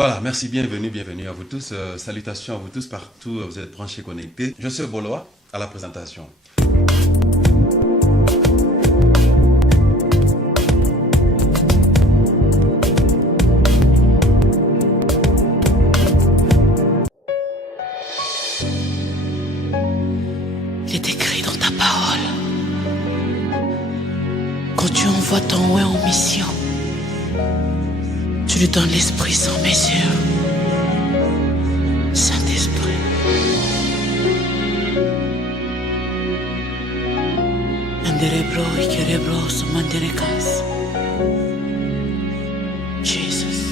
Voilà, merci, bienvenue à vous tous. Salutations à vous tous partout, vous êtes branchés, connectés. Je suis Boloa à la présentation. Il est écrit dans ta parole. Quand tu envoies ton ouais en mission, tu lui donnes l'esprit sans mesure. Saint-Esprit. Manderebro y querebro so manderecas. Jesus.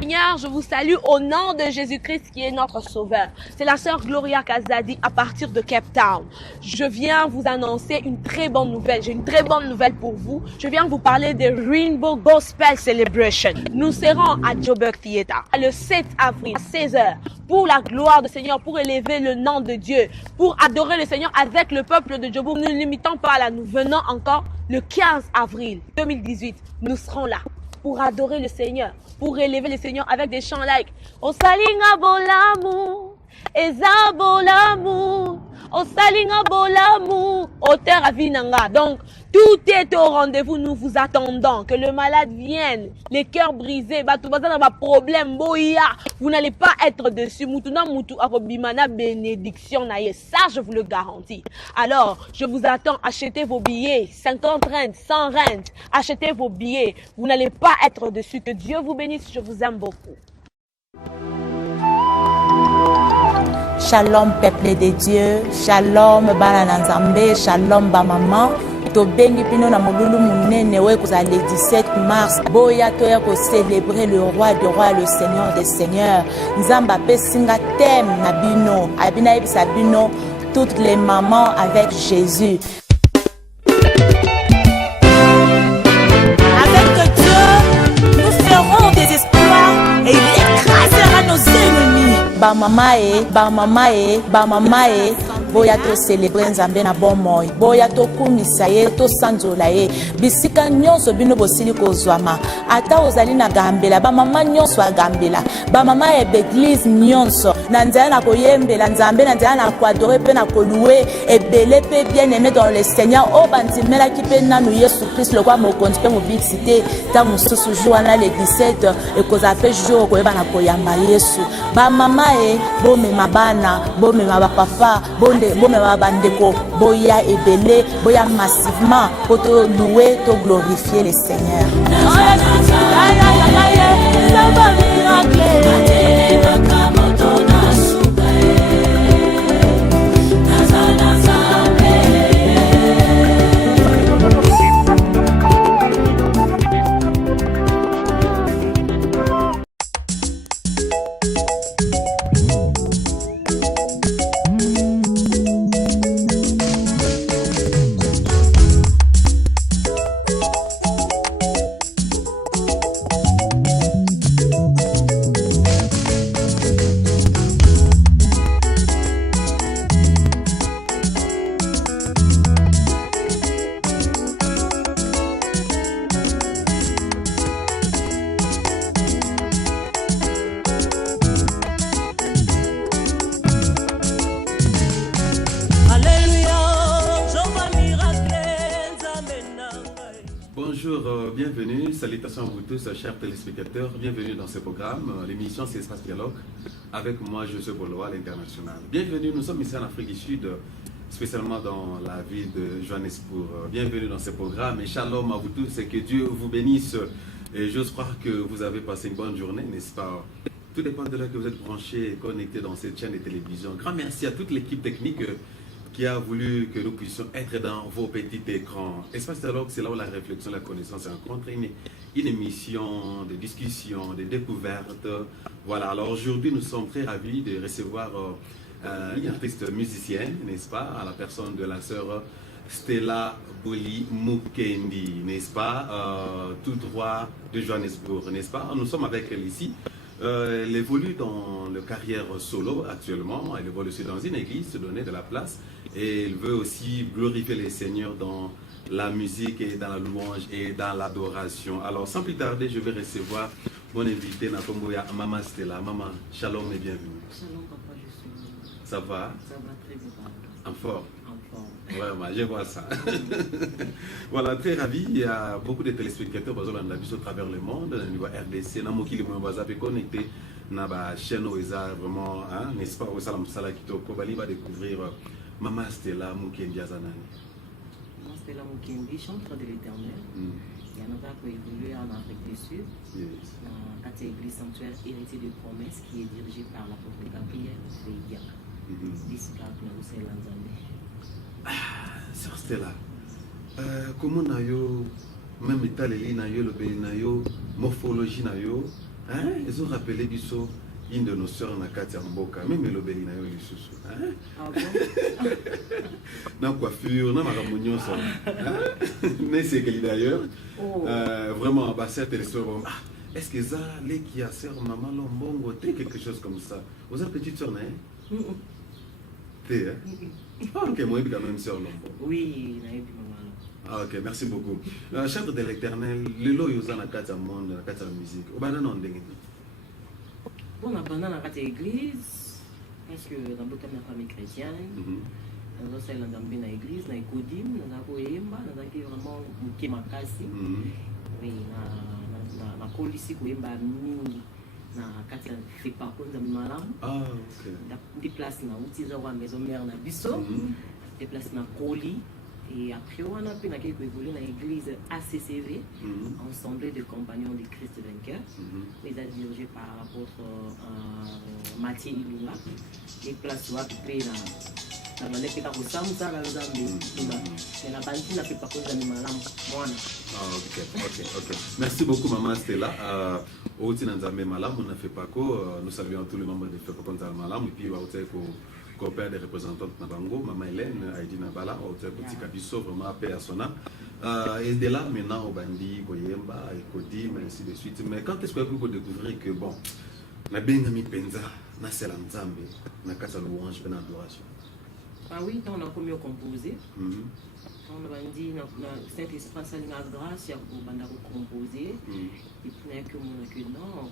Seigneur, je vous salue au nom de Jésus-Christ qui est notre sauveur. C'est la sœur Gloria Kazadi à partir de Cape Town. Je viens vous annoncer une très bonne nouvelle. J'ai une très bonne nouvelle pour vous. Je viens vous parler de Rainbow Gospel Celebration. Nous serons à Joburg Theater le 7 avril à 16h pour la gloire du Seigneur, pour élever le nom de Dieu, pour adorer le Seigneur avec le peuple de Joburg. Ne nous limitons pas là. Nous venons encore le 15 avril 2018. Nous serons là pour adorer le Seigneur, pour élever le Seigneur avec des chants like Osalinga bolamu, Eza bolamu, Osalinga bolamu, Auteur avinanga. Donc, tout est au rendez-vous, nous vous attendons. Que le malade vienne, les cœurs brisés, problème, vous n'allez pas être dessus. Mutuna mutu akobimana bénédiction naye. Ça, je vous le garantis. Alors, je vous attends, achetez vos billets, 50 rentes, 100 rentes, achetez vos billets. Vous n'allez pas être dessus. Que Dieu vous bénisse, je vous aime beaucoup. Shalom peuple de Dieu, shalom bana na Nzambe, shalom ba maman. Tobengi pino na molulu munene we kozala le 17 mars. Boya toya ko célébrer le roi des rois, le seigneur des seigneurs. Nzamba pesinga thème na bino, abina ebisa bino toutes les mamans avec Jésus. Avec Dieu, nous ferons des exploits et il écrasera nos ennemis. Ba mamae, boya to célébrer Nzambe na bon moy, boya to kumisa ye, to sanzola ye, bisika nyonso bino bosili kozwama, ata ozali na gambela, ba mama nyonso agambela, ba mama e l'église nyonso, na nzela na koyembela Nzambe, na nzela na koadorer pe na kolouer, ebele pe bien aimé dans le Seigneur, o bantimela ki pe nanu Yesu Christ, le kwa mokonzi pe mobixité, ta mususu jour na le 17, e koza pe jour koyeba na koyamba Yesu, ba mama e, bomema bana, bomema ba papa, bomema bandeko, boya ebele, boya massivement, pour te louer, te glorifier le Seigneur. Bienvenue, salutations à vous tous, chers téléspectateurs. Bienvenue dans ce programme. L'émission c'est Espace Dialogue. Avec moi, je suis Boloa à l'international. Bienvenue, nous sommes ici en Afrique du Sud, spécialement dans la ville de Johannesburg. Bienvenue dans ce programme et shalom à vous tous et que Dieu vous bénisse. Et j'ose croire que vous avez passé une bonne journée, n'est-ce pas? Tout dépend de là que vous êtes branchés et connectés dans cette chaîne de télévision. Grand merci à toute l'équipe technique qui a voulu que nous puissions être dans vos petits écrans. Espace Dialogue, c'est là où la réflexion, la connaissance se rencontrent. Une émission de discussion, de découverte. Voilà, alors aujourd'hui, nous sommes très ravis de recevoir une artiste musicienne, n'est-ce pas, à la personne de la sœur Stella Boli Mukendi, n'est-ce pas, tout droit de Johannesburg, n'est-ce pas. Nous sommes avec elle ici. Elle évolue dans le carrière solo actuellement. Elle évolue aussi dans une église, se donner de la place. Et elle veut aussi glorifier les seigneurs dans la musique et dans la louange et dans l'adoration. Alors, sans plus tarder, je vais recevoir mon invité, Natomboya, Maman Stella. Maman, shalom et bienvenue. Shalom, papa, je suis bien. Ça va? Ça va très bien, papa. En forme? En forme. Vraiment, je vois ça. Voilà, très ravi. Il y a beaucoup de téléspectateurs qui sont au travers le monde, au niveau RDC, qui sont connectés dans la chaîne vraiment, n'est-ce pas, au Salam Sala Kitoko, il va découvrir Maman Stella Mukendi Azanani. Maman Stella Mukendi, chantre de l'Éternel. Il y en a qui évolué en Afrique du Sud, dans la église sanctuaire Héritier de Promesses, qui est dirigée par l'apôtre Gabriel Feidia. Disciple de Célanzambe. Sœur Stella, comment nayo même italien nayo le pays nayo morphologie nayo, ils ont rappelé biso une de nos sœurs na kati mboka même le pays nayo lisusu, Ah bon? na coiffure na makambo nyonso, mais c'est que d'ailleurs vraiment bah cette téléspectateur est-ce que ça les qui a sœur maman lombongo quelque chose comme ça, vous avez petite sœur hein? T'es ok, moi je suis quand même sœur Lombo. Oui, naïbi maman. Ah, ok, merci beaucoup. Chantre de l'Éternel, le lot yosa na kati monde, na kati musique. Au bana non ndenge. On a pendant la église, parce que dans beaucoup de famille chrétienne, dans celle dans une église, dans Kodim, dans la Koyemba, dans qui vraiment Kemakasi. Oui, na polisi Koyemba mingi. Na kati ya fepapo nzambe malamu. Ah, ok. Déplace na utiza wa maison mère na biso. Déplace na Koli. Et après on a pu na quelque évoluer dans l'église ACCV, Assemblée de compagnons du Christ vainqueur. Les a dirigé par l'apôtre Mathieu Ilunga. Déplace wa pe na maneke ka kosamsa la nzambe. Na banti na fepapo nzambe malamu mwana. Ah, ok. Merci beaucoup Maman Stella. Au Tinanzambe Malam, on a fait pas quoi. Nous saluons tous les membres de Fepapo Nzambe Malam. Et puis, on a coopère des représentants de Nabango, Maman Hélène, Aïdi Nabala, on a petit Kabiso, vraiment paix à son âme. Et de là, maintenant, au Bandi, Boyemba, Ekodim, ainsi de suite. Mais quand est-ce que vous découvrez que, bon, na Bengami Penza, na Selanzambe, na Kasa Louange, na Adoration? Ah oui, on a commis au composé. On a dit que Saint-Esprit a la grâce pour composer. Et puis, que non,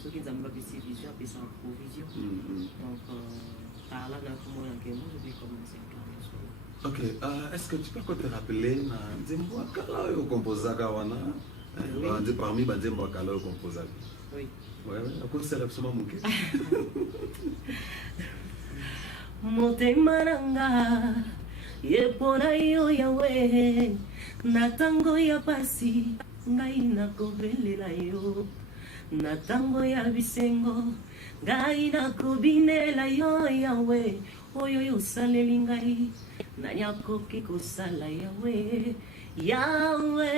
ceux qui n'ont pas de vision, ils sont en provision. Donc, par là, moi, je vais commencer à ok, est-ce que tu peux te rappeler Nzembo Akala au composaga wana? Parmi Nzembo Akala au composaga. Oui. Ouais, à quoi ça absolument manqué? Motema nanga yepona yo yawe natango ya pasi ngai nakobelela yo natango ya bisengo ngai nakobinela yo yawe oyo yosaleli ngai nanyakoki kosala yawe yawe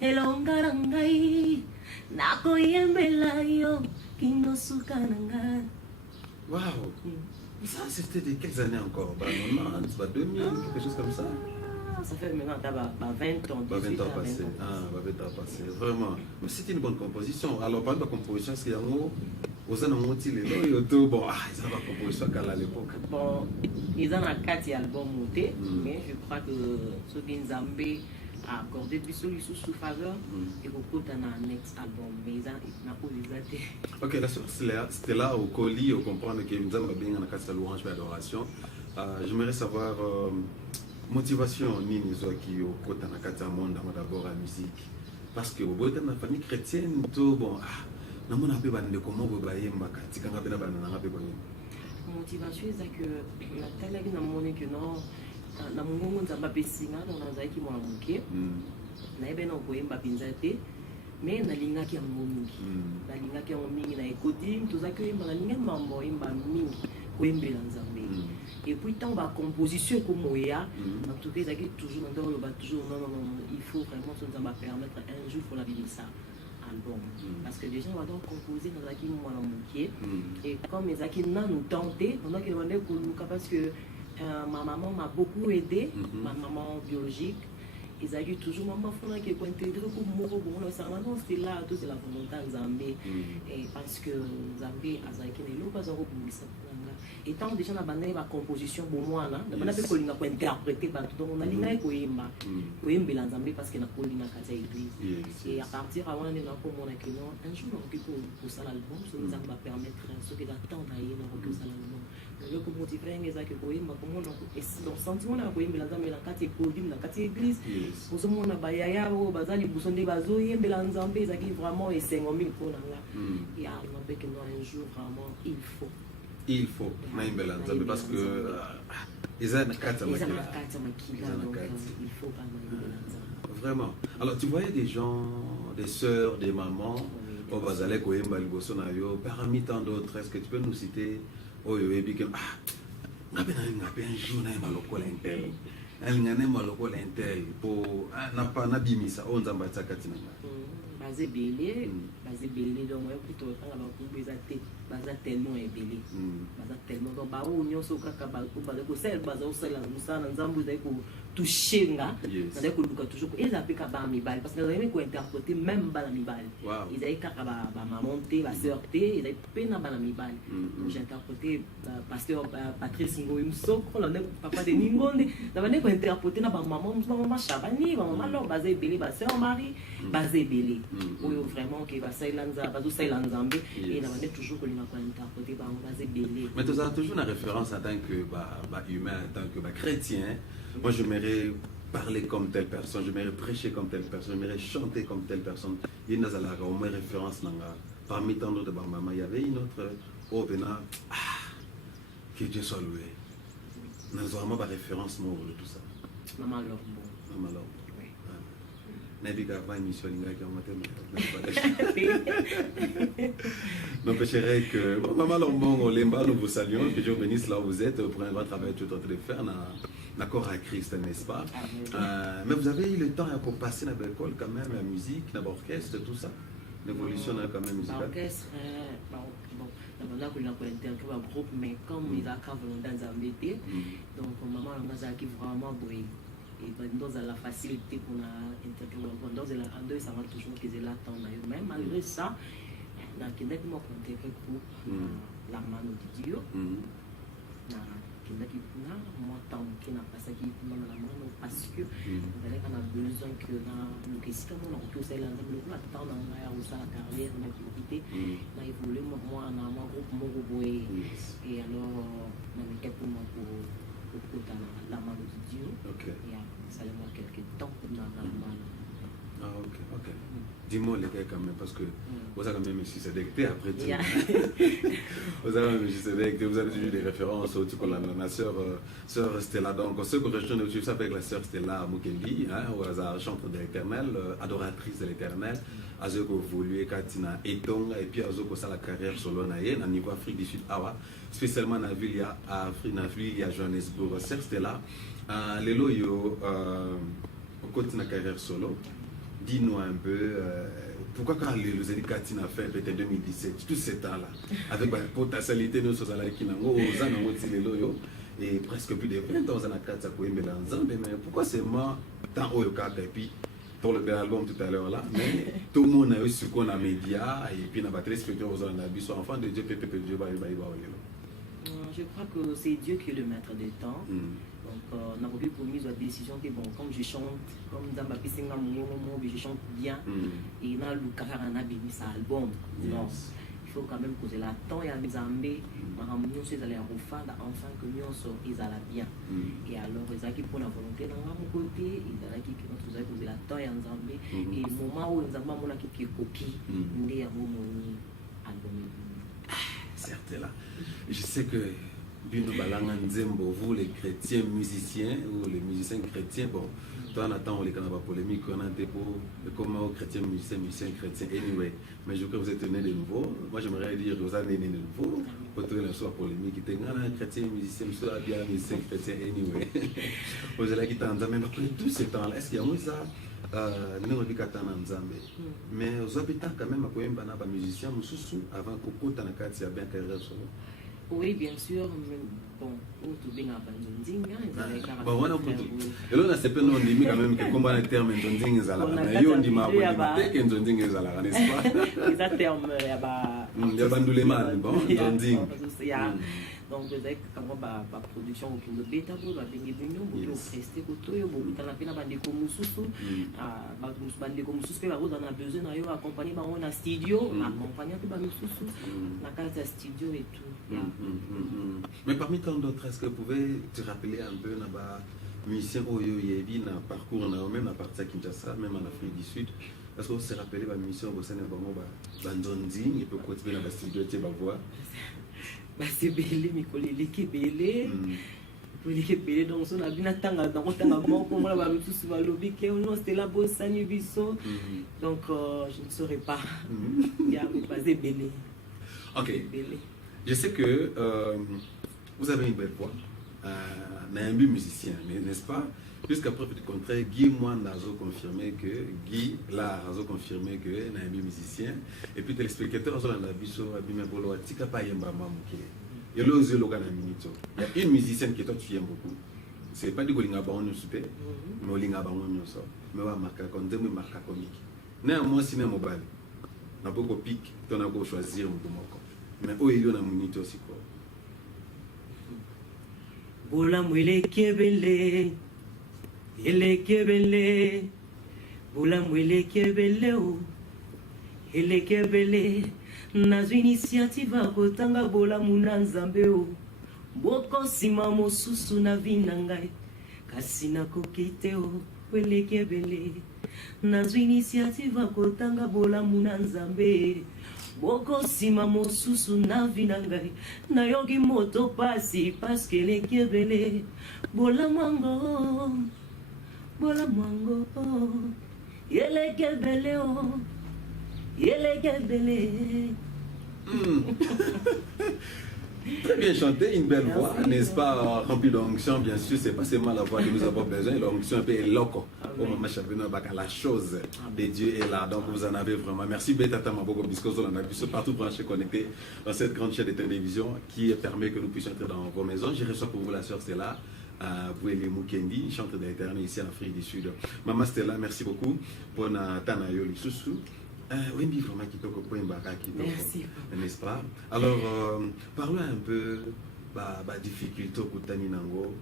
elonga na ngai nakoyembela yo kinosuka na ngai. Waouh! Ça, c'était de quelles années encore? 90, 2000, quelque chose comme ça? Ça fait maintenant 20 ans. 20 ans passés. Ah, 20 ans passés. Vraiment. Mais c'était une bonne composition. Alors, par exemple, la composition, est-ce qu'il y a un mot? Aux années où il est là, bon, ils ont la composition à l'époque. Bon, ils ont 4 albums montés, mais je crois que ce qui nous a accordé du sous faveur et beaucoup d'un annexe album, mais ils ont pas. Ok, la sœur c'était là au colis, au comprendre que nous avons bien en cas de louange et d'adoration. J'aimerais savoir motivation ni nous qui au côté de la monde d'abord la musique, parce que au bout de la famille chrétienne tout bon na mon appel bande comment vous voyez makati quand on a bande na appel motivation c'est que la telle qui n'a monné que non na mungu nzamba pesinga na nzaki mwana muke na ebe na koyemba pinza te mais nalingaki yango mingi nalingaki yango mingi na ekoti tozaki oyemba nalingi mambo oyemba mingi koyembela nzambe et puis tant ba composition comme moya en tout cas ezaki toujours na ndolo ba toujours non il faut vraiment que nzamba permettre un jour pour la vivre ça album parce que les gens vont donc composer dans zaki mwana muke et comme ezaki na nous tenter pendant que on est parce que ma maman m'a beaucoup aidé, ma maman biologique, ils ont toujours maman faut que pour intégrer comme moko bon ça non c'est là tout c'est la volonté Nzambe et parce que Nzambe azaki ne lo pas za ko bumisa étant déjà na bande ba composition bon moi là na bande ko linga ko interpréter ba tout on a linga ko yemba Nzambe parce que na ko linga kata église et à partir avant on a ko mona que non un jour on pour ça l'album ça nous va permettre ce que d'attendre y na ko ça l'album le ko motiver ngeza que ko yemba ko mona donc sentiment na ko yemba Nzambe na kata podium na kata église pour mona ba yaya o bazali busonde bazo yemba Nzambe ezaki vraiment et 5000 pour là et à on que non un jour vraiment il faut parce que ils ont vraiment. Alors tu voyais des gens, des sœurs, des mamans, parmi tant d'autres, est-ce que tu peux nous citer un jour basé belé donc moi plutôt quand la coupe baza tellement belé baza tellement donc ba o nyonso kaka ba ko sel baza o sel na nzambu za ko toucher nga na ko luka toujours et ça peut ka ba mi bal parce que ils ko interpréter même ba la mi bal ils avaient kaka ba maman té ba sœur té ils avaient pena ba la mi bal j'ai interprété pasteur Patrice Ngoim Sokro le papa de Ningonde na ba ko interpréter na ba maman Chabani ba maman leur basé belé ba sœur Marie basé belé où vraiment que va Sailanza bazo Sailanzambe et na ba toujours ko linga ko interpréter ba basé belé mais tu as toujours une référence en tant que humain en tant que chrétien. Moi j'aimerais parler comme telle personne, j'aimerais prêcher comme telle personne, j'aimerais chanter comme telle personne. Il y a au moins référence parmi tant d'autres maman, il y avait une autre que Dieu soit loué. Nous avons vraiment pas référence de tout ça. Maman Lorbo. Maman Lorbo. N'empêcherait que Maman Lorbo, nous vous saluons, que Dieu bénisse là où vous êtes pour un grand travail tout autre de faire d'accord à Christ, n'est-ce pas? Mais vous avez eu le temps pour passer dans l'école quand même, la musique, dans l'orchestre, tout ça, l'évolution quand même musicale. L'orchestre, on a un groupe, mais comme ils ont volonté d'embêter, donc maman on a vraiment brûlé. Et dans la facilité pour intégrer dans ça va toujours qu'ils l'attendent même malgré ça dans Québec moi intégré pour la mano de Dieu na Québec na moi tant qui n'a pas ça qui dans la mano parce que on a besoin que dans le question on a que c'est là le temps dans la carrière dans l'activité na évoluer moi en un groupe mon et alors on est capable pour la mano de Dieu et ça va avoir quelques temps dans la mano. Ah ok. Dis-moi les gars quand même parce que vous avez quand même si c'est décté après tout. Vous avez même si c'est décté, vous avez toujours des références au type la sœur Stella donc ceux que je suis avec la sœur Stella Mukendi au hasard chantre de l'Éternel, adoratrice de l'Éternel, à ce que vous voulez Katina Etonga et puis à ce que ça la carrière solo naïe à niveau Afrique du Sud spécialement dans la ville il y a Johannesburg sœur Stella les loyaux au côté de la carrière solo. Dis-nous un peu, pourquoi quand les Katin a fait peut-être 2017, tout ce temps-là, avec la potentialité de nos sociétés qui n'ont pas et presque plus de 20 ans, mais pourquoi c'est moi tant haut le cas et puis pour le bel album tout à l'heure là, mais tout le monde a eu ce qu'on a média et puis on a très respecté aux enfants de Dieu, Dieu, je crois que c'est Dieu qui est le maître des temps. Donc, on a pas pu commis la décision que bon, comme je chante, comme dans ma piscine, je chante bien, et dans le carrière, on a mis ça album. Non, il faut quand même poser la temps et à mes amis, nous sommes allés à Roufard, enfin que nous ils allaient bien. Et alors, ils ont qui pour la volonté dans mon côté, ils ont qui nous ont posé la temps et à Zambé, et le moment où nous avons qui copie, nous avons mon album. Certes là. Je sais que Bino Balanga Nzembo, vous les chrétiens musiciens ou les musiciens chrétiens, bon, toi on attend les canaux polémiques, on a des pour comment chrétiens musiciens chrétiens, anyway. Mais je crois que vous êtes nés de nouveau. Moi j'aimerais dire que vous êtes nés de nouveau. Pour trouver la soirée polémique, il était un chrétien musicien, soit bien musicien chrétien, anyway. Vous allez quitter Nzambe, mais après tout ce temps-là, est-ce qu'il y a moins ça? Nous mais aux habitants quand même à quoi un musicien, avant que Koko Tanakati a bien carrière solo. Oui, bien sûr. Bon, on tout bien à Bandonding. Bon, on a beaucoup. Et là, on a cette peine, on dit quand même que combat le terme Ndonding est à la rana. Yo, on dit ma bonne idée que Ndonding est à la rana, n'est-ce pas? Les termes, il y a il y a Bandoulema, bon, Ndonding. Donc, vous avez comment la production au de bêta, vous avez des réunions, vous avez presté côté, vous avez fait la bande de Komusou, bande de Komusou, vous avez besoin d'accompagner un studio, accompagner tout le monde, la case de studio et tout. Mais parmi tant d'autres, est-ce que vous pouvez te rappeler un peu musicien Oyo Yebi, na parcours, même à partir de Kinshasa, même en Afrique du Sud? Est-ce que vous se rappelez la mission au sein de Bandonding et peut continuer dans le studio de voix? C'est belé, mais les qui belé. Les qui belé, donc on a bien attendu dans le temps comme on l'a vu tout souvent lobby que on c'était la bossa ni biso. Donc je ne saurais pas. Il y a pas de belé. Ok. Je sais que vous avez une belle voix, un but musicien, n'est-ce pas? Jusqu'à preuve du contraire, Guy moi n'a confirmé que Guy là a confirmé que un ami musicien et puis téléspectateurs ont la biso abimé bolo atika pa yemba mamuke. Et là aux loga na minito. Il y a une musicienne que toi tu aimes beaucoup. C'est pas du golinga ba on super, mais olinga ba on so. Mais wa marka kon demi marka comique. Néanmoins si na mobile. Na boko pic, ton a go choisir moko. Mais o il y a minito aussi quoi. Bola mwele kebele. Ele kebele, bula mwele kebele o, ele kebele, nazo initiative kotanga bola muna nzambe o, boko sima mosusu na vinangai, kasi na kokite o, ele kebele, nazo initiative kotanga bola muna nzambe, boko sima mosusu na vinangai, na yogi moto pasi, paske ele kebele, bola mango. Bola mango, yele kebele o, yele kebele. Très bien chanté, une belle voix, n'est-ce pas, remplie d'onction, bien sûr, c'est pas seulement la voix que nous avons besoin, l'onction un peu est loco. La chose de Dieu est là, donc vous en avez vraiment. Merci Betata Maboko Biscoso, on a pu se partout brancher, connecté dans cette grande chaîne de télévision qui permet que nous puissions entrer dans vos maisons. Je reçois pour vous la sœur Stella. Bouélé Mukendi, chanteur d'éternel ici en Afrique du Sud. Maman Stella, merci beaucoup pour Tanayo Lissousou. Oui, vraiment, merci. N'est-ce pas? Alors, parlons un peu de difficultés au Tani Nango,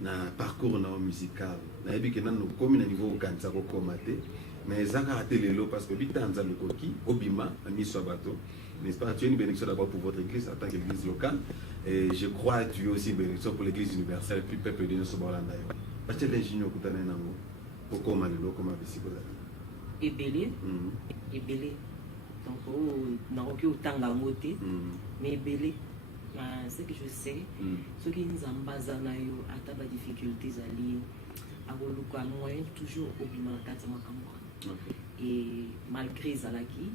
na parcours musical. Na ebi que nous comme niveau au Kansa Komate, mais ça a été le lot parce que bitanza le koki, obima, ami Sabato. N'est-ce pas? Tu es une bénédiction d'abord pour votre église en tant qu'église locale. Et je crois que tu es aussi une bénédiction pour l'église universelle, puis peuple de notre Sobalanda. Parce que l'ingénieur qui est là, pour comment le lot, comment et belé. Donc, on n'a aucun temps à monter, mais belé. Ce que je sais, ceux qui nous ont basé à ta difficulté, à moyen toujours au bimaka. Et malgré Zalaki,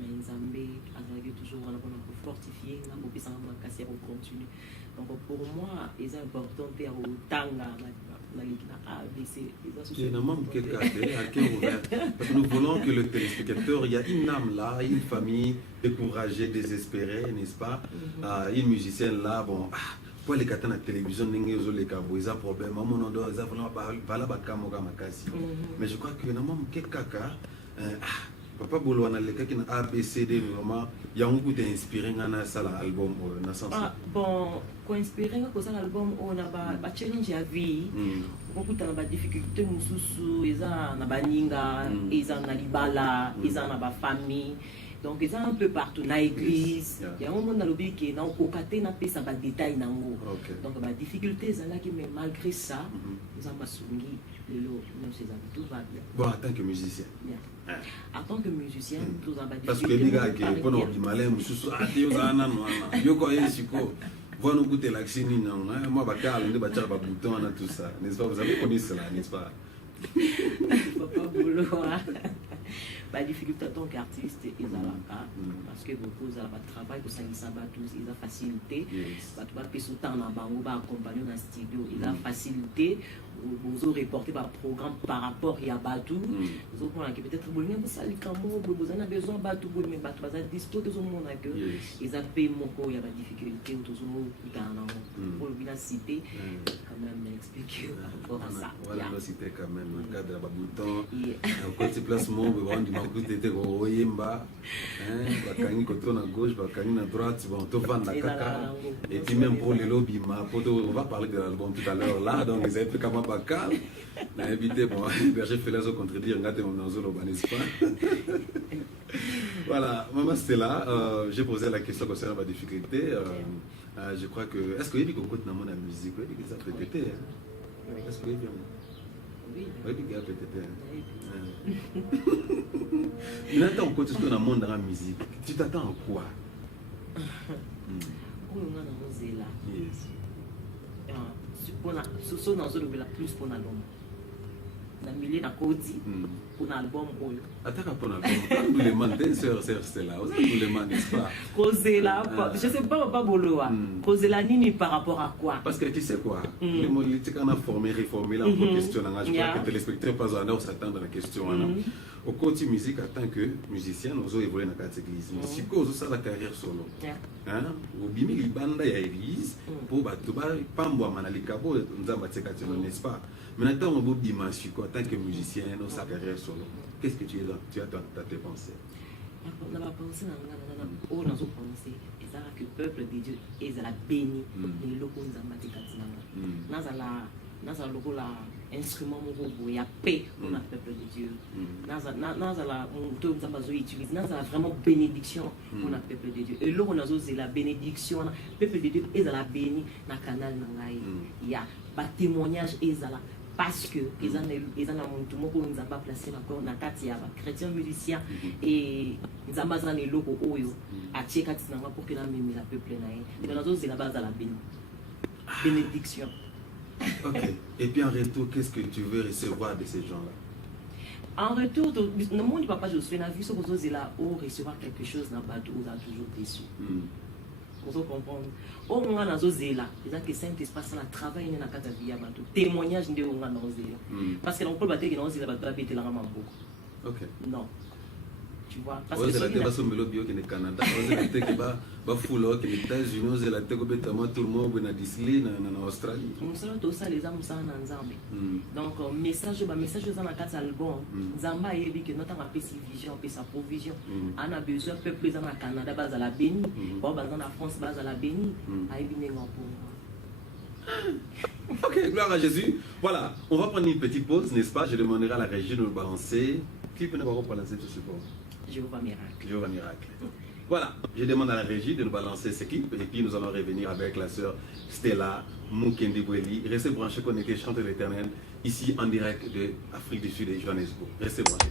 mais Zambé a toujours fortifié, on continue. Donc pour moi, il est important de faire autant parce que nous voulons que le téléspectateur, il y a une âme là, une famille découragée, désespérée, n'est-ce pas? Une musicienne là, bon, pour les gars à la télévision, ils ont des problèmes, mais je crois que nous avons quelqu'un Papa Bolo na le kaki na ABCD vraiment ya ngu te inspiré ngana sala album na sens. Bon, ko inspiré ko sala album on a ba challenge ya vie. Ko kuta ba difficulté mususu eza na baninga, eza na libala, eza na ba famille. Donc ils sont un peu partout dans l'église. Il y a un moment dans le pays qui est dans le côté n'a pas ça va détail dans haut. Donc la difficulté c'est là que mais malgré ça, nous avons soumis le lot nous ces amis tout va bien. Bon en tant que musicien. Bien. En tant que musicien, nous avons difficulté. Parce que les gars qui pendant du malin mususu atio za nana yo ko yesiko. Vous nous goûtez la xini non moi ba calme de ba tchaba bouton tout ça. N'est-ce pas vous avez connu cela, n'est-ce pas? Papa Bolo. La difficulté en tant qu'artiste, ils ont là, parce que beaucoup ont un travail pour s'amuser, ils ont facilité. Tu vas passer temps dans bango, accompagner dans le studio, ils ont facilité. Vous avez reporté par programme par rapport à Batou. Vous avez peut-être vous avez besoin de Batou, mais Batou va dispo de son monde. Ils ont payé mon corps, il y a des difficultés pour la cité. Quand même, expliquer par rapport à ça. Voilà, la cité quand même, le cadre de Babouton. Quand tu places mon, vous avez dit que tu es au Yemba. Bakani côté à gauche, Bakani à droite, tu vas vendre la caca. Et puis même pour les lobbies, on va parler de l'album tout à l'heure là, donc les êtres comme Bakal. On a invité, bon, Berger Félix au contredire, regardez mon enzo, n'est-ce pas? Voilà, maman Stella, j'ai posé la question concernant ma difficulté. Je crois que. Est-ce que vous avez écouté dans la musique? Vous avez dit que ça peut être. Est-ce que vous avez dit? Oui, oui, ça peut être. Mais attends, on continue dans le monde de la musique. Tu t'attends à quoi? On a là. Yes. Sur dans le plus pour l'album. Dans le milieu de la côte, pour l'album. Attends, pour l'album. Tous les mandats, c'est là. Vous avez tous les mandats, n'est-ce pas? Causer là, je ne sais pas Boloa. Causer là, Nini par rapport à quoi? Parce que tu sais quoi? Les politiques qu'on a formé, réformé, là, pour question, je crois que les téléspectateurs pas en heure s'attendent à la question. Au côté musique, en tant que musicien, nous avons évolué dans la catégorie. Si cause ça la carrière solo. Au bimi libanda ya église pour batuba pambo manalikabo nzamba tsekati n'est-ce pas? Maintenant on veut dimension en tant que musicien dans sa carrière solo. Qu'est-ce que tu as tes pensées? On a pensé on a pensé que le peuple de Dieu est la béni les locaux nzamba tsekati naza lokola instrument moko ya paix pour le peuple de Dieu. Naza la monto nzamba zo utilise naza vraiment bénédiction pour le peuple de Dieu. Et là on a zo la bénédiction le peuple de Dieu est la béni na canal na ngai. Il y a ba témoignage ezala parce que ils ont monto moko nzamba placé encore na kati ya ba chrétien musicien et nzamba za ne loko oyo a tcheka tsinanga pour que la même la peuple na ye. Et on a zo la base à la bénédiction. Ok. Et puis en retour, qu'est-ce que tu veux recevoir de ces gens-là? En retour, le monde papa Josué n'a vu ce que vous là ou recevoir quelque chose dans bateau, vous a toujours déçu. Vous comprenez? Au moment où vous êtes là, c'est que Saint-Espace là travaille dans la catégorie bateau. Témoignage de on a dans parce que l'on peut battre dans les bateaux habiter là beaucoup. Ok. Non. Tu vois, parce que c'est la Melo bio qui est Canada, c'est que ba fulo qui est États-Unis, c'est la tête que tout le monde est Disney en Australie. On sait tout ça les hommes ça en Zambie. Donc message dans la carte album, Zamba et que notre vision, sa provision. On a besoin peuple dans le Canada base à la béni, dans la France base à la béni, à éliminer pour Ok, gloire à Jésus. Voilà, on va prendre une petite pause, n'est-ce pas? Je demanderai à la régie de nous balancer. Qui peut nous balancer ce support? Jéhovah Miracle. Jéhovah Miracle. Voilà, je demande à la régie de nous balancer ce clip et puis nous allons revenir avec la sœur Stella Mukendi Bweli. Restez branchés, connectés, chantez l'Éternel, ici en direct de Afrique du Sud et Johannesburg. Restez branchés.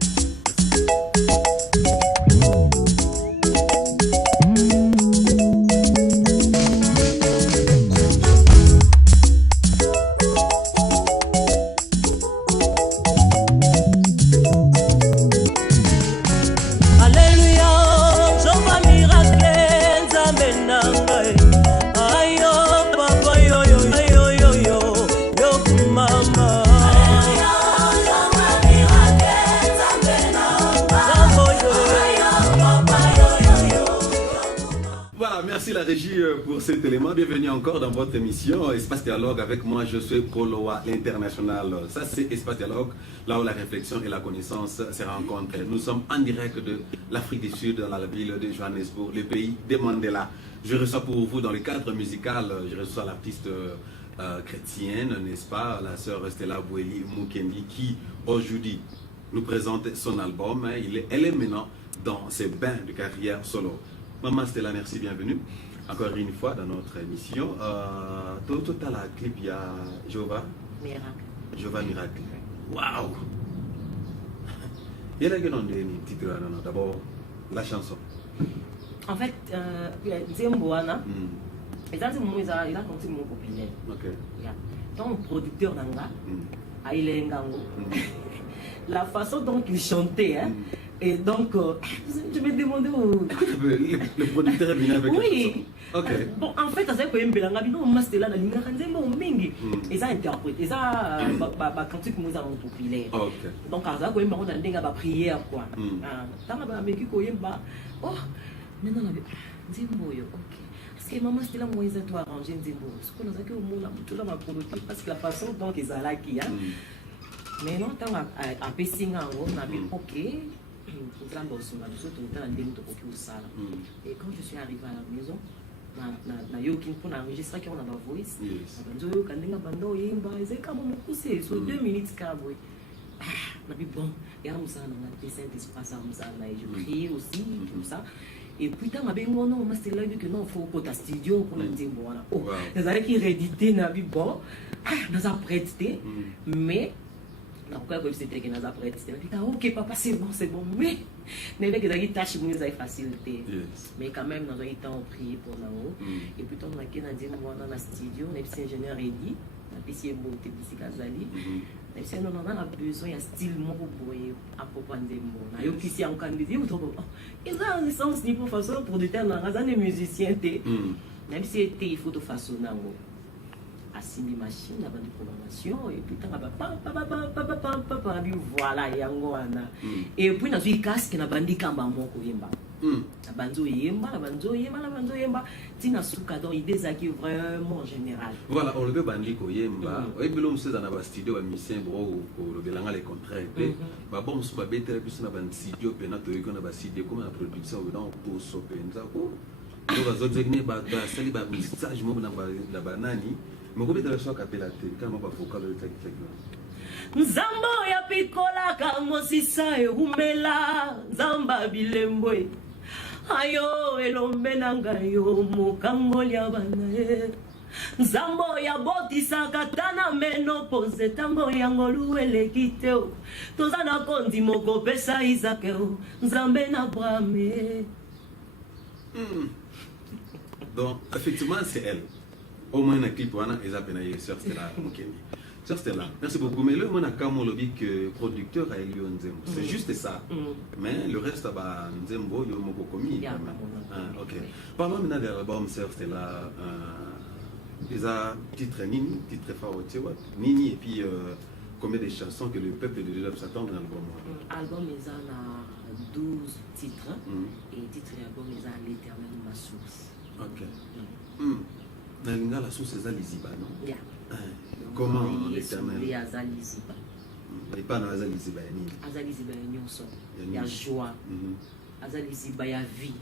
Merci la régie pour cet élément. Bienvenue encore dans votre émission Espace Dialogue avec moi, je suis Kolowa, l'international. Ça c'est Espace Dialogue, là où la réflexion et la connaissance se rencontrent. Nous sommes en direct de l'Afrique du Sud, dans la ville de Johannesburg, le pays de Mandela. Je reçois pour vous dans le cadre musical, je reçois l'artiste chrétienne, n'est-ce pas, la sœur Stella Bweli Mukendi, qui aujourd'hui nous présente son album. Elle est maintenant dans ses bains de carrière solo. Maman Stella, merci, bienvenue encore une fois dans notre émission. Tout à la clip, il y a Jéhovah Miracle. Jéhovah Miracle. Waouh! Il y a un titre d'abord, la chanson. En fait, c'est un boana. Et ça, c'est mon populaire. Ok. Donc, producteur d'Anga, Ailengango. La façon dont il chantait, hein. Et donc, je me demandais où... Le producteur est venu avec oui. Ok. Bon, en fait, c'est quoi Mbelanga bino mastela na linga kanzembo mingi. Et ça interprète, et ça cantique nous avons populaire. Ok. Donc ça quoi mba on ndenga ba prière quoi. Tanga ba meki ko yemba. Oh, nena na nzembo yo. OK. Parce que maman c'était là moïse toi arranger nzembo. Ce qu'on a que au monde tout là ma produit parce que la façon dont ils allaient qui hein. Mais non tanga a pesinga on a dit OK. Et quand je suis arrivée à la maison, na yokin pour enregistrer qu'on a ma voice. Banzo kandinga bando yimba ezeka mo mukuse so 2 minutes kabwe. Na bi bon, ya musana na dessin d'espace musana et je prie aussi tout ça. Et puis tant avec moi non, c'est là que non faut que ta studio pour le dire voilà. Oh, les arrêts qui réédité na bi bon. Nous a prêté mais donc, quand c'était que nous avons prêté, ok, papa, c'est bon, mais avec des tâches, nous avons facilité. Mais quand même, nous avons été en prier pour nous. Et puis, on a dit, moi, dans le studio, on est ingénieur Eddy, on a PC Beauté, PC Kazali. Et puis, on a besoin d'un style pour apprendre des mots. On a eu ici en candidat, ils ont un sens ni pour façon pour des musiciens. Même si il faut de façon. Assimile machine avant de programmation et puis voilà yangoana et puis na zui casque na bandika mbambo ko yemba na banzo yemba tina suka donc idées qui vraiment général voilà on le veut bandiko yemba et bilom c'est dans ba studio ba musicien bro ko le belanga les contrats pe ba bon so ba betere plus na ba studio pe na to yiko na ba studio comme la production donc pour so pe nzako donc azozegné ba sali ba message mo na ba nani. Mais combien de fois qu'appelle la télé quand on va focal le texte Nzambo ya pikola kamo sisa humela Nzamba bilembwe ayo elombe nanga yo mukangolia bana Nzambo ya botisa katana meno pose tambo yango luele kiteo tozana kondi moko pesa izakeo Nzambe na brame. Donc effectivement c'est elle. Au moins un clip wana ils appellent Sœur Stella. OK. Sœur Stella. Merci beaucoup. Mais le mon akamo lobby que producteur a eu Nzembo. C'est juste ça. Mais le reste ba Nzembo yo moko komi. OK. Parlons maintenant de l'album Sœur Stella. Ils a titre Nini, titre fort Nini et puis combien de chansons que le peuple de Dieu s'attend dans l'album. Album ils a 12 titres et titre album ils a l'éternel ma source. OK. Nalinga la source est Liziba, non? Yeah. Comment l'éternel? Il y a Liziba. Et pas dans Liziba, Liziba, il y a joie. Liziba, il y a vie.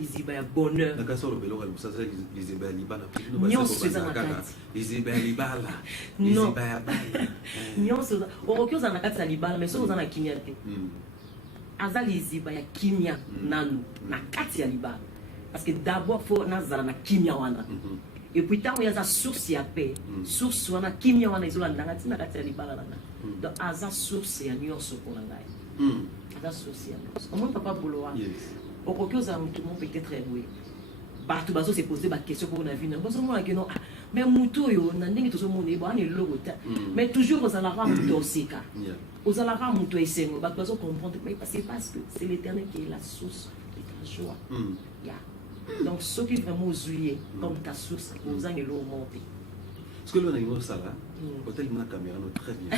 Liziba, il y a bonheur. Dans le cas où Liziba, il y a non, c'est ça. Liziba, il y a non. Non, c'est ça. On recule dans la carte Libala, mais c'est dans la Kimia. Liziba, il y a Kimia, Nanu, na carte Libala. Parce que d'abord, il faut nazara na kimia wana. Et puis tant il y a la source ya paix. Source wana kimia wana izola ndanga tina kati ya libala na. Donc aza source ya nyonso pour ngai. Aza source ya nyonso. Comment papa boloa? Au coquio za mutu mon peut-être oui. Bato bazo se poser ba question pour na vie. Bazo mona que non mais mutu yo na ndenge tozo mona bo ani logo ta. Mais toujours aux alara mutu osika. Aux alara mutu esengo bato bazo comprendre mais parce que c'est l'Éternel qui est la source de ta joie. Donc, ceux qui vraiment aux juillet, comme ta source, vous allez le monter. Ce que l'on a dit, ça là, hôtel na caméra très bien.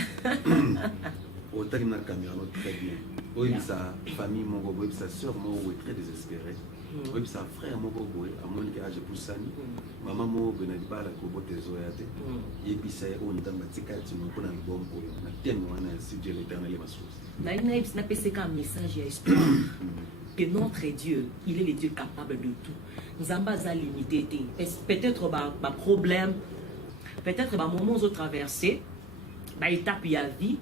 Hôtel na caméra très bien. Oui, sa famille, mon gogo, sa soeur, mon gogo est très désespérée. Oui, sa frère, mon gogo, à mon âge pour Sani. Maman, mon gogo n'a pas la cobo de Zoyate. Et puis, ça y est, on est dans ma tika, tu m'as pas l'album pour la thème, on a si Dieu l'éternel est ma source. N'a pas essayé qu'un message et espoir. Que notre Dieu, il est le Dieu capable de tout. Nous avons pas limité. Peut-être un problème, peut-être un moment où traverser, une étape il y a vie.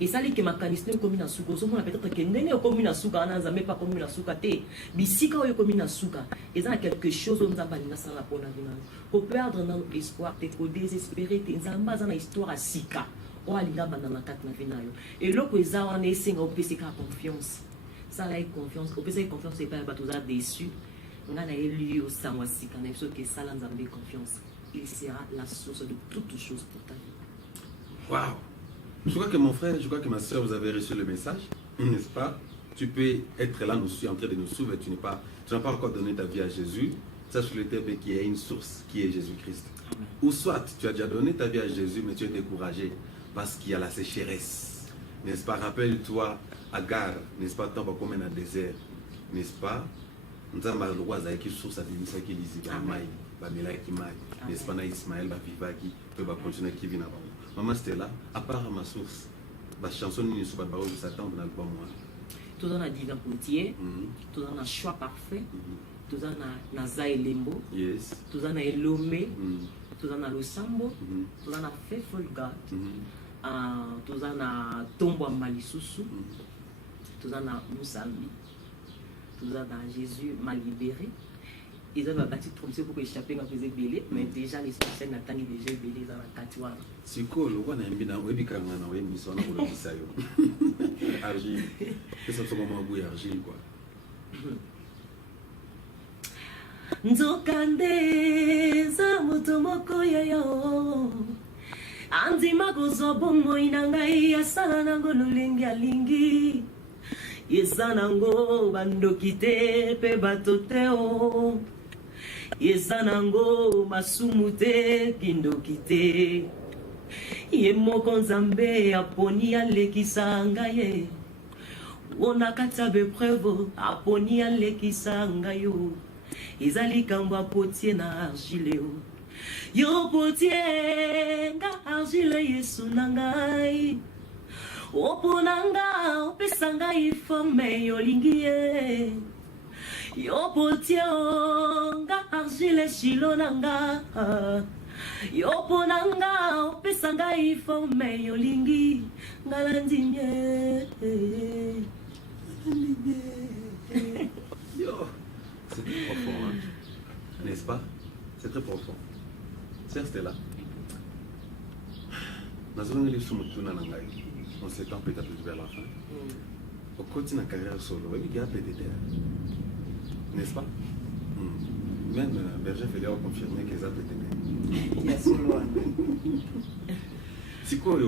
Et ça, c'est que ma canisne comme une souka. Peut-être que n'est comme une souka, on n'a pas comme une souka. Mais si quand on est comme une souka, il y a quelque chose où nous avons pas pour la vie. Pour perdre notre espoir, pour désespérer, nous avons pas une histoire à sika. On a l'INA dans quatre navinayo. Et là, nous avons essayé de faire confiance. Ça a confiance, au plus confiance, c'est pas un déçu. On a élu au Samwasi, quand on a que ça l'a confiance. Il sera la source de toutes choses pour ta vie. Waouh! Je crois que mon frère, je crois que ma soeur, vous avez reçu le message, n'est-ce pas? Tu peux être là, nous en train de nous suivre, tu n'as pas encore donné ta vie à Jésus. Sache le terme qu'il y a une source qui est Jésus-Christ. Ou soit tu as déjà donné ta vie à Jésus, mais tu es découragé parce qu'il y a la sécheresse. N'est-ce pas? Rappelle-toi Agar, n'est-ce pas? Tant comme un désert, n'est-ce pas? Nous avons le roi qui source à l'émission qui lise n'est-ce pas? Na Ismaël, Viva qui peut continuer qui vient avant. Maman Stella, à part ma source, ma chanson n'est pas de Satan dans l'album. Tout dans la divin potier, tout dans un choix parfait, tout dans la Zaelembo, tout dans la Elomé, tout dans la Losambo, tout dans la Faithful God, tout dans la Tombo Malisusu, tout dans la Moussambi, tout dans la Jésus m'a libéré. Ils ont bâti trompé pour échapper à faisait belé, mais déjà les spécialistes n'attendent déjà belé dans la Katiwa. C'est quoi le roi n'a mis dans Webi Kangana, oui, mais son nom le Bisayo. Argile. C'est ce moment où argile quoi. Nzokande za moto moko yoyo andima kozobo moina ngai asala nango lulingi alingi yesa nango bandoki te pe bato te o yesa nango masumu te kindoki te ye moko nzambe aponi alekisa ngai ye ona kati ya bepreuve aponi alekisa ngai yo ezali kambo apotie na argile yo potie nga argile yesu na ngai opona nga opesa ngai forme yolingi ye yo potie nga argile shilo na nga yo pona nga opesa ngai forme yolingi ngala ndimye. C'est très profond, hein? N'est-ce pas? C'est très profond. Sœur Stella, on s'étend peut-être vers la fin. Au continue la carrière solo, il y a peut-être, n'est-ce pas? Même Berger Félix a confirmé qu'ils ont peut-être. Il y a solo. Si quoi,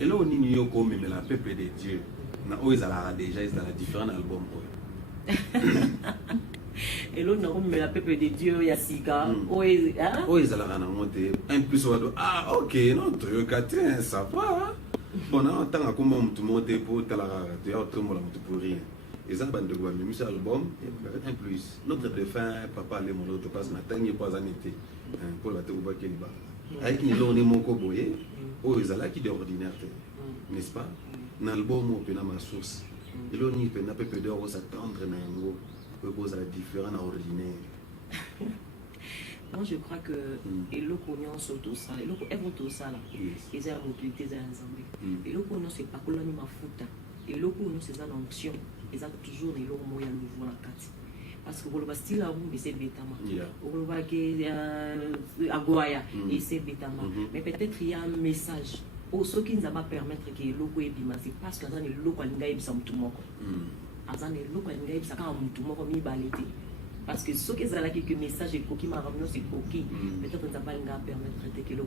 et là on y a comme mais la peuple de Dieu, na oizala déjà ils ont la différents albums quoi. Et là, on a la peuple de Dieu, il y a Sika. Oui, ils allaient en monter. Un plus, ah, ok, non, tu es ça va. Bon, on entend à comment tu montes pour te la rater, tout le monde pour rien. Ils ont bandé quoi, mais monsieur album, un plus. Notre défunt, papa, les monos, tu passes, n'a pas pas en été. Pour la théorie qui est là. Avec une longue mon coboye, oh, ils allaient qui d'ordinaire, n'est-ce pas? L'album, on peut ma source. Et là, on y peut n'a pas peu d'euros s'attendre, mais en gros. Propose à la différence ordinaire. Moi, je crois que et le cognon surtout ça, et le cognon tout ça là, ils ont mobilité des ensemble. Et le cognon c'est pas que l'on m'a foutu. Et le cognon c'est une onction. Ils ont toujours des longs moyens nouveaux la carte. Parce que vous le style à vous, mais c'est bêtement. Vous le voyez que à Goya, et c'est bêtement. Mais peut-être il y a un message. Au ce qui nous va permettre que le logo est bima, c'est parce que dans le logo il y a un tout monde. Parce que ce qui est là, quelques messages et qui m'a ramené, c'est coquille. Peut-être que ça va permettre que le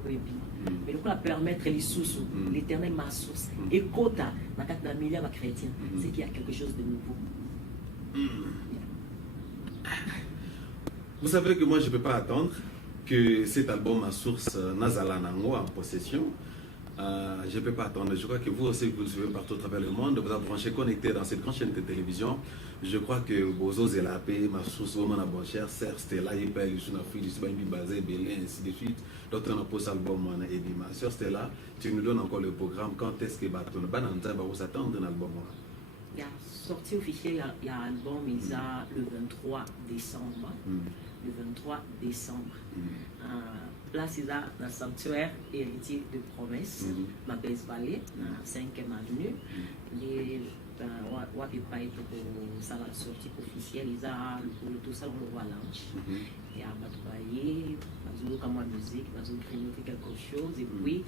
mais le coup, permettre les sources, l'éternel ma source. Et quota, dans 4 milliards chrétiens, c'est qu'il y a quelque chose de nouveau. Vous savez que moi, je ne peux pas attendre que cet album, ma source, Nazala Nango, en possession. Je ne peux pas attendre. Je crois que vous aussi, vous le suivez partout à travers le monde. Vous êtes branchés, connectés dans cette grande chaîne de télévision. Je crois que Bozo Zelapé, ma source, vraiment la bonne chère, Sœur Stella, Ypel, Yusun Afrique, Yusun Basé, Belé, ainsi de suite. D'autres on a posé album, et ma Sœur Stella, tu nous donnes encore le programme. Quand est-ce que Baton Bananza va vous attendre un album? Il y a sorti officiel, il y a un album, il y a le 23 décembre. Le 23 décembre. Là, c'est là, dans le sanctuaire héritier de promesse, ma baisse vallée, dans la 5e avenue. Et Wapipaï, pour ça, la sortie officielle, ils ont tout ça, on le voit lunch. Et à Batouaye, ils ont comme musique, ils ont grignoté quelque chose. Et puis,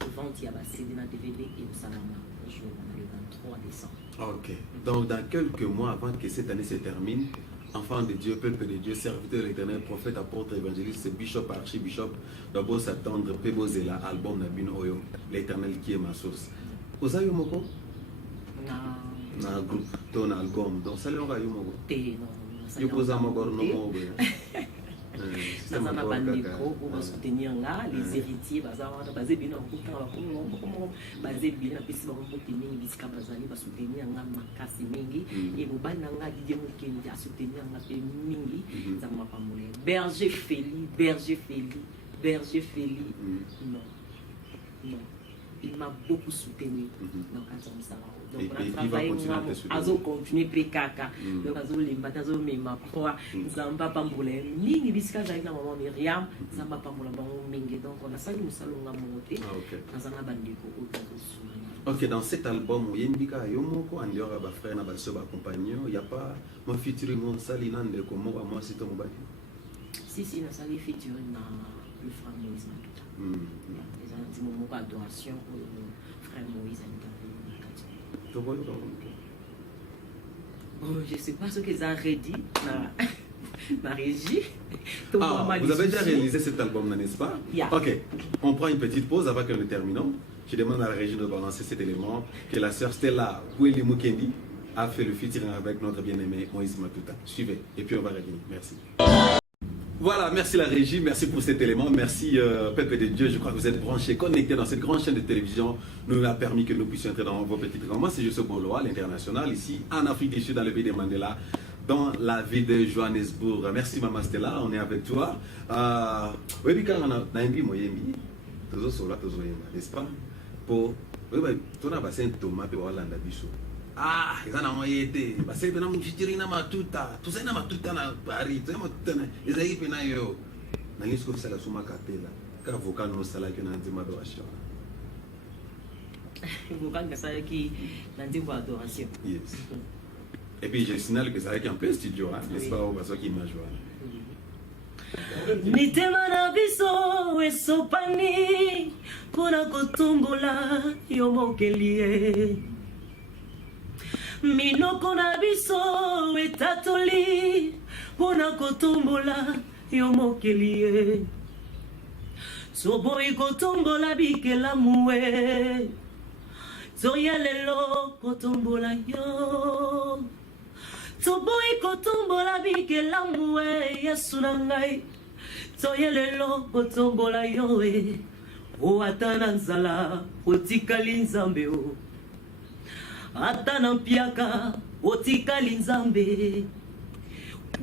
le vente, il y a CD dans DVD et le Salama. Le 23 décembre. Ok. Donc, dans quelques mois avant que cette année se termine, enfant de Dieu, peuple de Dieu, serviteur de l'Éternel, prophète, apôtre, évangéliste, bishop, archibishop, d'abord s'attendre, Pebozela, album Nabin Oyo, l'Éternel qui est ma source. oza yo moko na na groupe to na album donc ça le nga yo moko te yo poza moko no moko naza na bandeko oyo basoutenir nga les héritiers baza wana baza ebele na kokutanga bakomoko baza ebele napesi bango mbote mingi bisika bazali basoutenir nga makasi mingi e mobali na nga didie mokendi asoutenir nga mpe mingi nzambe mapambola berger Feli non il m'a beaucoup soutenu dans kati ya mosala donc on a travaillé azocontinue mpe kaka donc azolemba te azomema mpoa nzambe apambola ye mingi bisika azali na mama Miriam nzambe apambola bango mingi donc nasali mosala onga moko te naza na bandeko oyo tozosuna. Ok, dans cet album, il y a une bika yomoko, en dehors de frère na baso ba compagnon, il y a pas mon featuring mon sali nan de comme moi c'est ton mobile. Si na sali featuring na le frère Moïse Matuta. Les moments d'adoration au frère Moïse je sais pas ce qu'ils ont redit ma régie. Vous avez déjà réalisé cet album, n'est-ce pas? Ok, on prend une petite pause avant que nous terminons. Je demande à la régie de balancer cet élément que la sœur Stella Kweli Mukendi a fait le featuring avec notre bien-aimé Moïse Matuta. Suivez, et puis on va revenir. Merci. Voilà, merci la régie, merci pour cet élément, merci Peuple de Dieu, je crois que vous êtes branchés, connectés dans cette grande chaîne de télévision, nous a permis que nous puissions entrer dans vos petites rangs. Moi c'est Joseph Boloa, l'international, ici en Afrique du Sud, dans le pays de Mandela, dans la ville de Johannesburg. Merci Maman Stella, on est avec toi. Oui, quand on a un peu moyembi, n'est-ce pas? Pour, oui, on a passé un tomate pour Hollande biso. Ah, ils en ont moyenté. Parce que nous avons fait na matuta. Tout ça na matuta na Paris. Tout ça matuta na. Ils ont fait na yo. Na ngi sko sala suma kapela. Ka vocal no sala ke na nzima adoration. Vocal na sala ki na nzima adoration. Yes. Et puis je signale que ça avec un peu studio, hein, n'est-ce pas, au baso qui m'a joué. Mitema na biso esopani kuna kotumbola yo mokelie. Minoko na biso etatoli pona kotombola yo mokelie. Soboi kotombola bikela muwe. Zoya lelo kotombola yo. Soboi kotombola bikela muwe Yesu na ngai. Zoya lelo kotombola yo e. O atana nzala otikali nzambe o. Ata na mpiaka otikali nzambe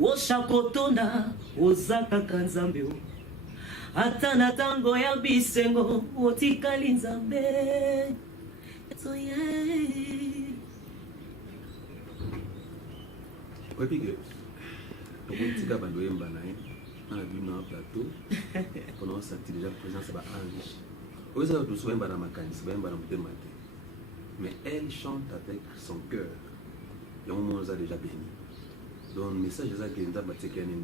oshakotonda ozakaka nzambe ata na tango ya bisengo otikali nzambe Wepike okotika bando yemba na ye na bino na plateau pendant sentir déjà présence ba ange oza to yemba na makanisi ba yemba na motema te. Mais elle chante avec son cœur. Et on nous a déjà béni. Donc, le message est que nous avons été bénis.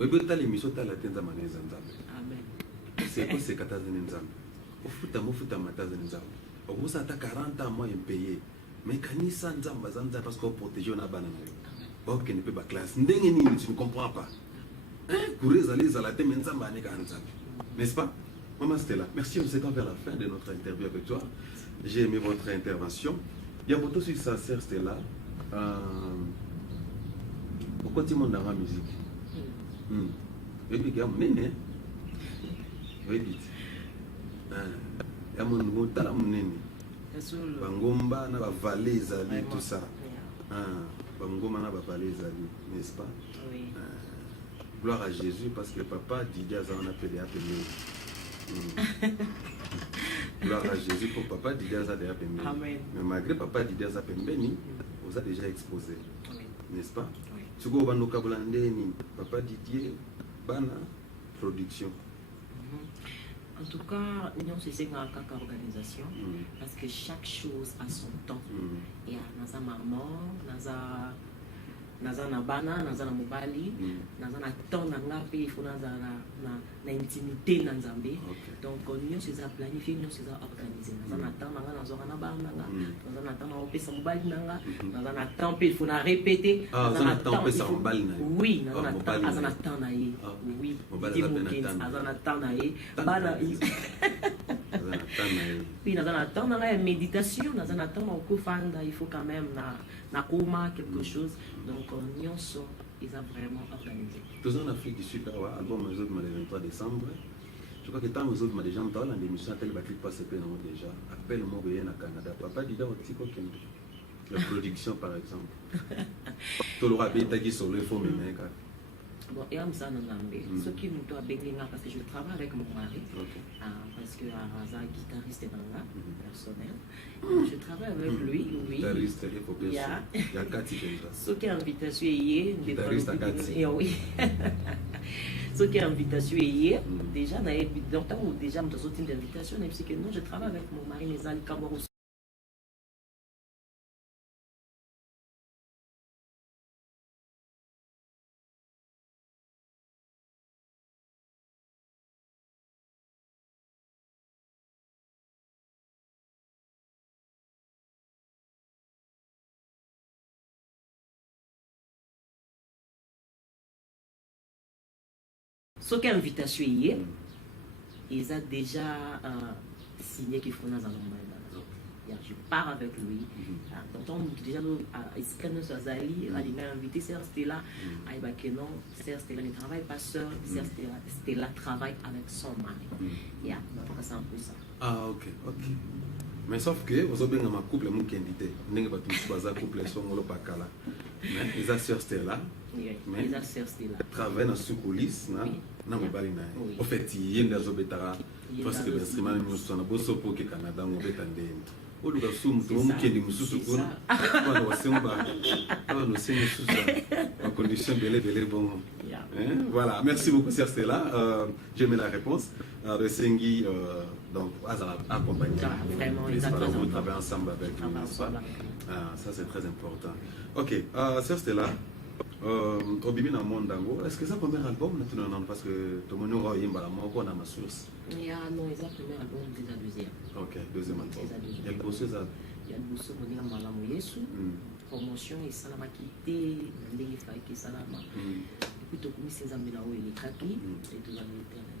Oui, mais tu l'émission, tu as la tête à maner. Amen. C'est quoi ces 14 ans? Au foot, à mon foot, à ma tasse de Nzam. Au bout, ça t'a 40 ans, moi, payé. Mais quand il s'en Nzam, parce qu'on protège un banane. Bon, qu'il ne peut pas classe. Tu ne comprends pas. Hein? Courez, allez, à la tête, mais Nzam, n'est-ce pas? Maman Stella, merci, nous sommes vers la fin de notre interview avec toi. J'ai aimé votre intervention. Il y a beaucoup sur sa sœur Stella. Pourquoi tu montes dans la musique? Oui, puis il y a mon néné. Oui, vite. Il y a mon talent, mon néné. Bangomba, na ba vallée zali, tout ça. Bangomba, na ba vallée zali, n'est-ce pas? Oui. Gloire à Jésus, parce que papa Didier a appelé Gloire à Jésus pour papa Didier Azadea Pembeni. Amen. Mais malgré papa Didier Azadea Pembeni, vous a déjà exposé. N'est-ce pas? Oui. Ce que vous avez papa Didier, Bana, production. En tout cas, nous c'est une organisation parce que chaque chose a son temps. Il y a Naza Marmor, Naza Nabana, Naza Mobali, Naza Naton, il faut Naza na intimité dans Zambé. Donc nous c'est à planifier, nous c'est à organiser. Naza Naton, Naza Nabana, Naza Naton, on peut s'emballer, Naza Naton, il faut répéter. Naza Naton, on peut s'emballer. Oui, Naza Naton, oui. Naza Naton, Bana. Oui, dans un temps, dans la méditation, dans un temps, il faut quand même na coma quelque chose. Donc, nous sommes vraiment organisés. Tous en Afrique du Sud, l'album le 23 décembre. Je crois que tant aux autres, déjà, dans l'émission, tel que passe déjà. Appelle-moi au Canada. Papa dit dans la production, par exemple. Tout le rappel qui sur le faux mais bon, et comme ça, ce qui nous doit bénir, parce que je travaille avec mon mari, parce que Raza guitariste est dans là, personnel. Je travaille avec lui, oui. Guitariste, il y a Cathy déjà. Ce qui est invitation hier, guitariste à Cathy. Oui. Ce qui est invitation hier, déjà, dans le temps où déjà, nous avons une invitation, et puis que non, je travaille avec mon mari, mais Ali Kamoro. Ce qui est invitation hier, ils ont déjà signé qu'ils font dans un moment. Je pars avec lui. Donc, déjà, Iskano Sazali, il m'a invité, Sœur Stella. Non, Sœur Stella ne travaille pas seule, Sœur Stella travaille avec son mari. C'est un peu ça. Ah, ok. Mais sauf que vous avez un couple qui est invité. Vous avez un couple qui est là. Mais ils ont Sœur Stella. Mais ils ont Sœur Stella. Travaille dans sous coulisses. En fait, il y a des obétara. Parce que l'instrument nous sommes beau sopo que Canada nous bétandé. Au lieu de soum tout monde qui est nous sous cour. Quand on s'est nous sommes sous en condition belé bon. Voilà, merci beaucoup Sœur Stella. J'ai mis la réponse de Sengi donc accompagné. Vraiment, vous travaillez ensemble avec nous. Ça c'est très important. OK, Sœur Stella. Au Bibi dans le monde d'Ango, est-ce que c'est le premier album maintenant? Parce que tout le monde a ma source. Non, c'est le premier album, c'est la deuxième. Ok, deuxième album. Il y a le bosseux ça. Il y a le bosseux, on dit Malamu Yesu. Promotion et Salama Kité, Ndenge Faïki Salama. Et puis, tout le monde s'est amené là-haut, il est kaki, et tout le monde est l'éternel.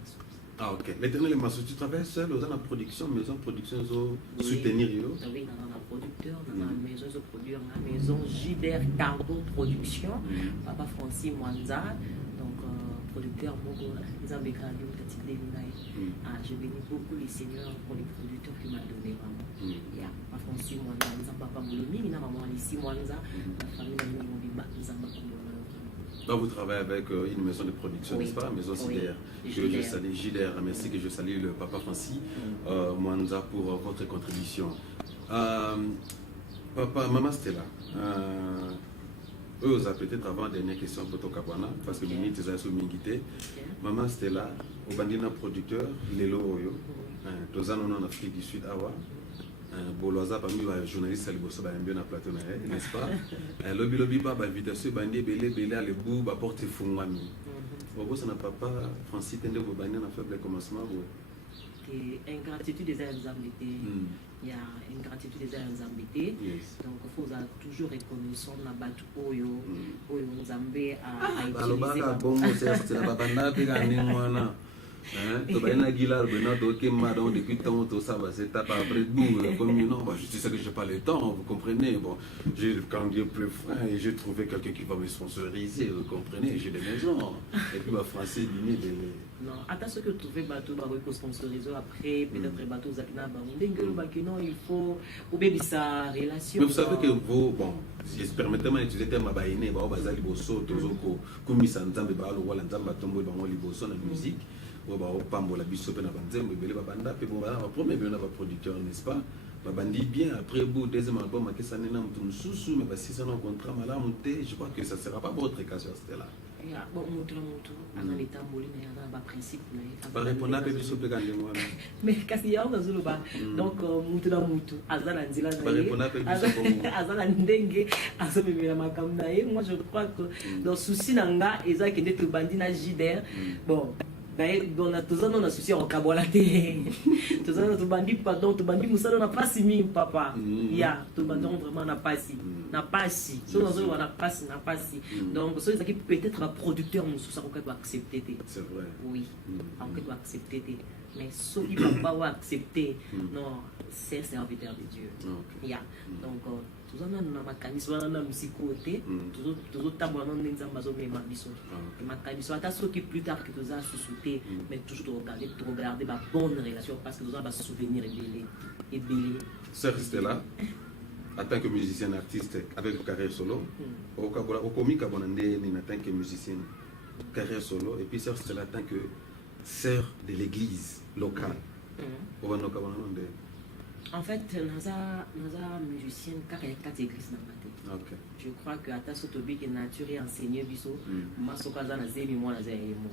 Ah, ok. L'éternel est massou. Tu travailles seul dans la production, maison production, soutenir. Oui, dans la producteur, dans la maison de produire, la maison JDR Cargo Production, Papa Francis Mwanza, donc producteur Mogo, Nzambe Kradio, Tati Deminaï. Je bénis beaucoup les seigneurs pour les producteurs qui m'ont donné vraiment. Papa Francis Mwanza, Nzamba Molomi, Nina Maman Alici Mwanza, la famille de Mobiba, Nzamba Molomi. Donc vous travaillez avec une maison de production, n'est-ce pas? Maison JDR. Je salue JDR, merci que je salue le Papa Francis Mwanza pour votre contribution. Papa, Maman Stella, eux vous avez peut-être avant dernière question pour Tokabwana, parce que minute ils ont soumis. Maman Stella, au bandina producteur, Lelo Oyo, deux ans en Afrique du Sud, Awa. Boloza parmi les journalistes, les bossons bien à plateau, n'est-ce pas? Lobby ba invitation bandé belé le bout ba porte fungwami. Bobo ça n'a pas Francis tende vous bandé na faible commencement et ingratitude des inzambité. Il y a ingratitude des inzambité. Donc il faut toujours reconnaissant na batu oyo nzambe a utiliser. Alors bon c'est la babanda pe gané mwana. Tu vas aller à la depuis tant tout ça, c'est après bout, comme non, je sais que je n'ai pas le temps, vous comprenez. Bon, j'ai quand Dieu plus frais et j'ai trouvé quelqu'un qui va me sponsoriser, vous comprenez, j'ai des maisons. Et puis, Français, non, attends ce que tu fais, bateau, pour sponsoriser après, peut-être bateau, Zakina, non, il faut oublier sa relation. Mais vous savez que vous, bon, permettez-moi d'utiliser le terme Baïné, Bazali Bosso, Tozoko, Kumisa, Nzambe, Balo, Wala, Nzamba, Tombo, Bango, Liboso, la musique. Pambo la bisope na banzembe belé babanda pe bon ba premier bien na ba producteur n'est-ce pas babandi bien après bout deuxième album que ça nena mutu mususu mais ba si ça un contrat malamu té je crois que ça sera pas votre cas sur Stella. Ya bon mutu ana l'état mboli mais ana ba principe na ba répondre pe bisope quand moi mais kasi ya on zulu ba donc mutu na mutu azala nzila na ba répondre pe bisope azala ndenge azobe mela makamna moi je crois que dans souci nanga eza kende to bandi na JDR bon on a tous un souci en cabolate. Tous un bandi pardon, tu bandi moussa on n'a pas si mis papa. Ya, tu bandi vraiment n'a pas si, n'a pas si. So on n'a pas si, n'a pas si. Donc ceux qui peut-être un producteur moussa on doit accepter. C'est vrai. Oui, on doit accepter. Mais ceux qui ne vont pas accepter, non, c'est serviteur de Dieu. Yeah. Donc, tout ça, on a ma canisse, on a ma musique côté, tout ça, tabou, on a une zambazo, mais ma biso. Ma canisse, on a ceux qui plus tard que tout ça sous-souté, mais toujours regarder ma bonne relation parce que tout ça va se souvenir et belé. Sœur Stella, en tant que musicienne artiste avec une carrière solo, au comique en tant que musicienne, carrière solo, et puis Sœur Stella en tant que sœur de l'église locale. En fait, nous musicienne car il y a 4 églises dans ma tête. Je crois que à ta sotobi que nature et enseigné biso, ma sokaza na zemi moi na zemi moi.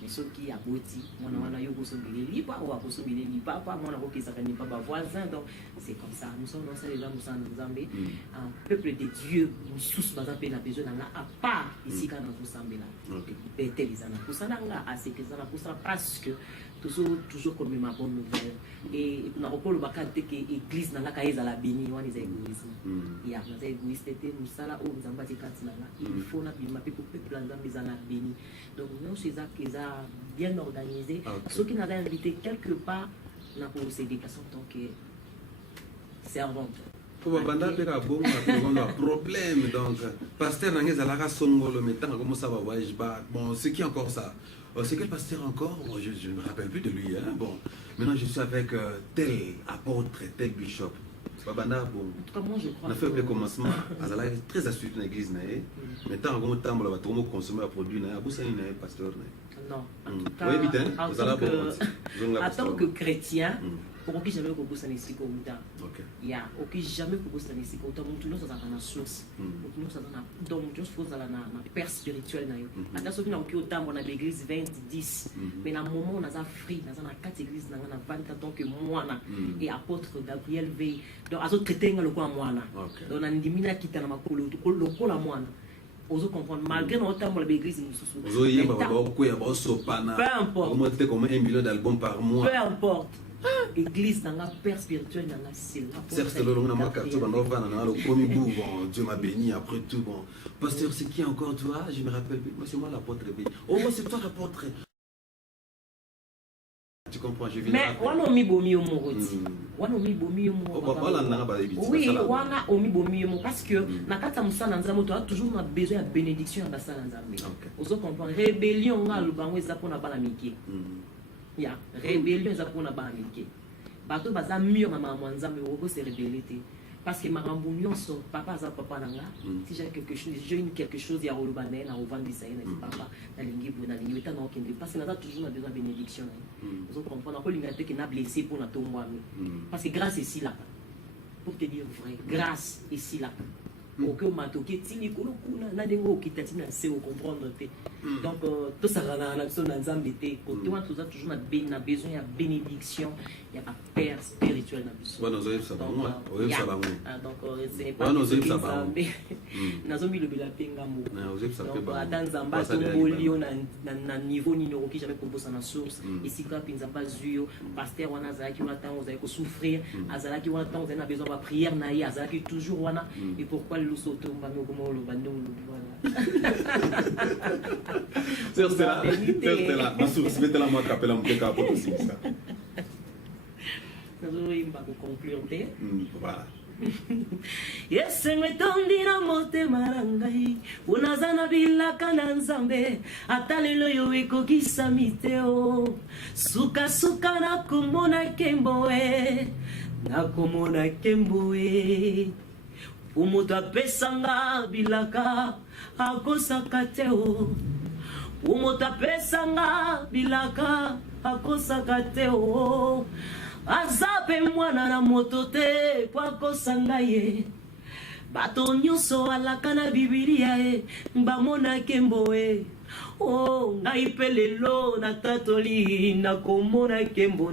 Mais ceux qui a boti, moi na yo ko sombele lipa ou ko sombele lipa pas moi na ko kisaka ni pas voisin, donc c'est comme ça. Nous sommes dans ça les gens nous sommes Zambé, un peuple de Dieu, nous sous bazapé na besoin na à part ici quand nous sommes là. Et telizana pour ça nga assez que ça pour ça parce que toujours comme ma bonne nouvelle et na okolo bakate que église na la kaeza la béni wana za égoïsme ya na égoïste était musala o nzamba tikati na il faut na bima peuple nzambe za la béni donc nous c'est ça qui a bien organisé ceux qui n'avaient invité quelque part na pour ces déplacements tant que servante pour banda peka bon a problème donc pasteur nangé za la songolo mettant comme ça va voyage bon ce qui est encore ça. C'est quel pasteur encore? Bon, je ne me rappelle plus de lui. Hein? Bon, maintenant je suis avec tel apôtre, tel bishop. C'est pas banal. Bon, comment je crois on a fait le commencement. Elle est très astuce dans l'église. Maintenant, on va trop consommer un produit. Vous savez, pasteur. Non. En tant que chrétien, pour qui jamais que ça n'est si comme ça. Il y a aucun jamais que ça n'est si comme ça. Nous sommes dans la source. Nous sommes dans donc juste faut dans la père spirituelle na yo. Ata ceux qui n'ont autant on a l'église 20 10 mais dans moment on a ça free dans la 4 églises dans la 20 tant que moi et apôtre Gabriel V donc azo traiter le quoi moi na. Donc on a ndimina kita na makolo ko la moi na. Ozo comprendre malgré notre temps l'église nous sous. Ozo yemba ba ko ya ba sopana. Peu importe. On monte comme 1 million d'albums par mois. Peu importe. Église dans la père spirituelle dans la ciel. Certes, Dieu m'a béni après tout. Bon, pasteur, c'est qui encore toi? Je me rappelle plus. Moi, c'est moi l'apôtre. Oh, c'est toi l'apôtre. Tu comprends? Je viens. Mais on a mis bomi au moroti. On a mis bomi au moroti. Oui, on a mis bomi au moroti parce que na kata musana nzambe tu as toujours besoin de bénédiction dans sa nzambe. Vous comprenez? Rébellion nga lubango eza pona bala miki. Ya rébellion za pona ba amike bato baza mur na mama nzambe oko se rebelité parce que marambu nyonso papa za papa nanga si j'ai quelque chose ya olobanel na ovandi ça na papa na lingi bo na lingi eta na okende parce que na toujours na besoin de bénédiction vous comprenez ko linga te que na blessé pour na tombami parce que grâce ici là pour te dire vrai grâce ici là aucun matoke tini kolo kuna na dengo kitati na se comprendre te donc tout ça na la personne nzambe te côté on tout ça toujours na besoin ya bénédiction il y a pas père spirituel na biso bon nous ça bon oui ça va donc c'est pas nous ça va na zomi le bela penga mo donc ata nzamba tomboli na niveau ni noroki jamais kombosa na source ici quand nzamba zuyo pasteur wana zaki wana temps vous allez souffrir azalaki wana temps vous avez besoin de prière na ye azalaki toujours wana et pourquoi le soto mbano comme le bando voilà c'est là ma source mettez-la moi capella mon cas pour aussi ça nous va conclure voilà Yesenge tondina motema na ngai unazana bilaka na nzambe atalelo yo ekokisa miteo suka suka na komona kembo we umutu apesanga bilaka akosaka teo umutu apesanga bilaka akosaka teo azape mwana na moto te kwa kosanga ye bato nyonso alaka na bibilia bamona kembo o ngai pe lelo na tatoli nakomona kembo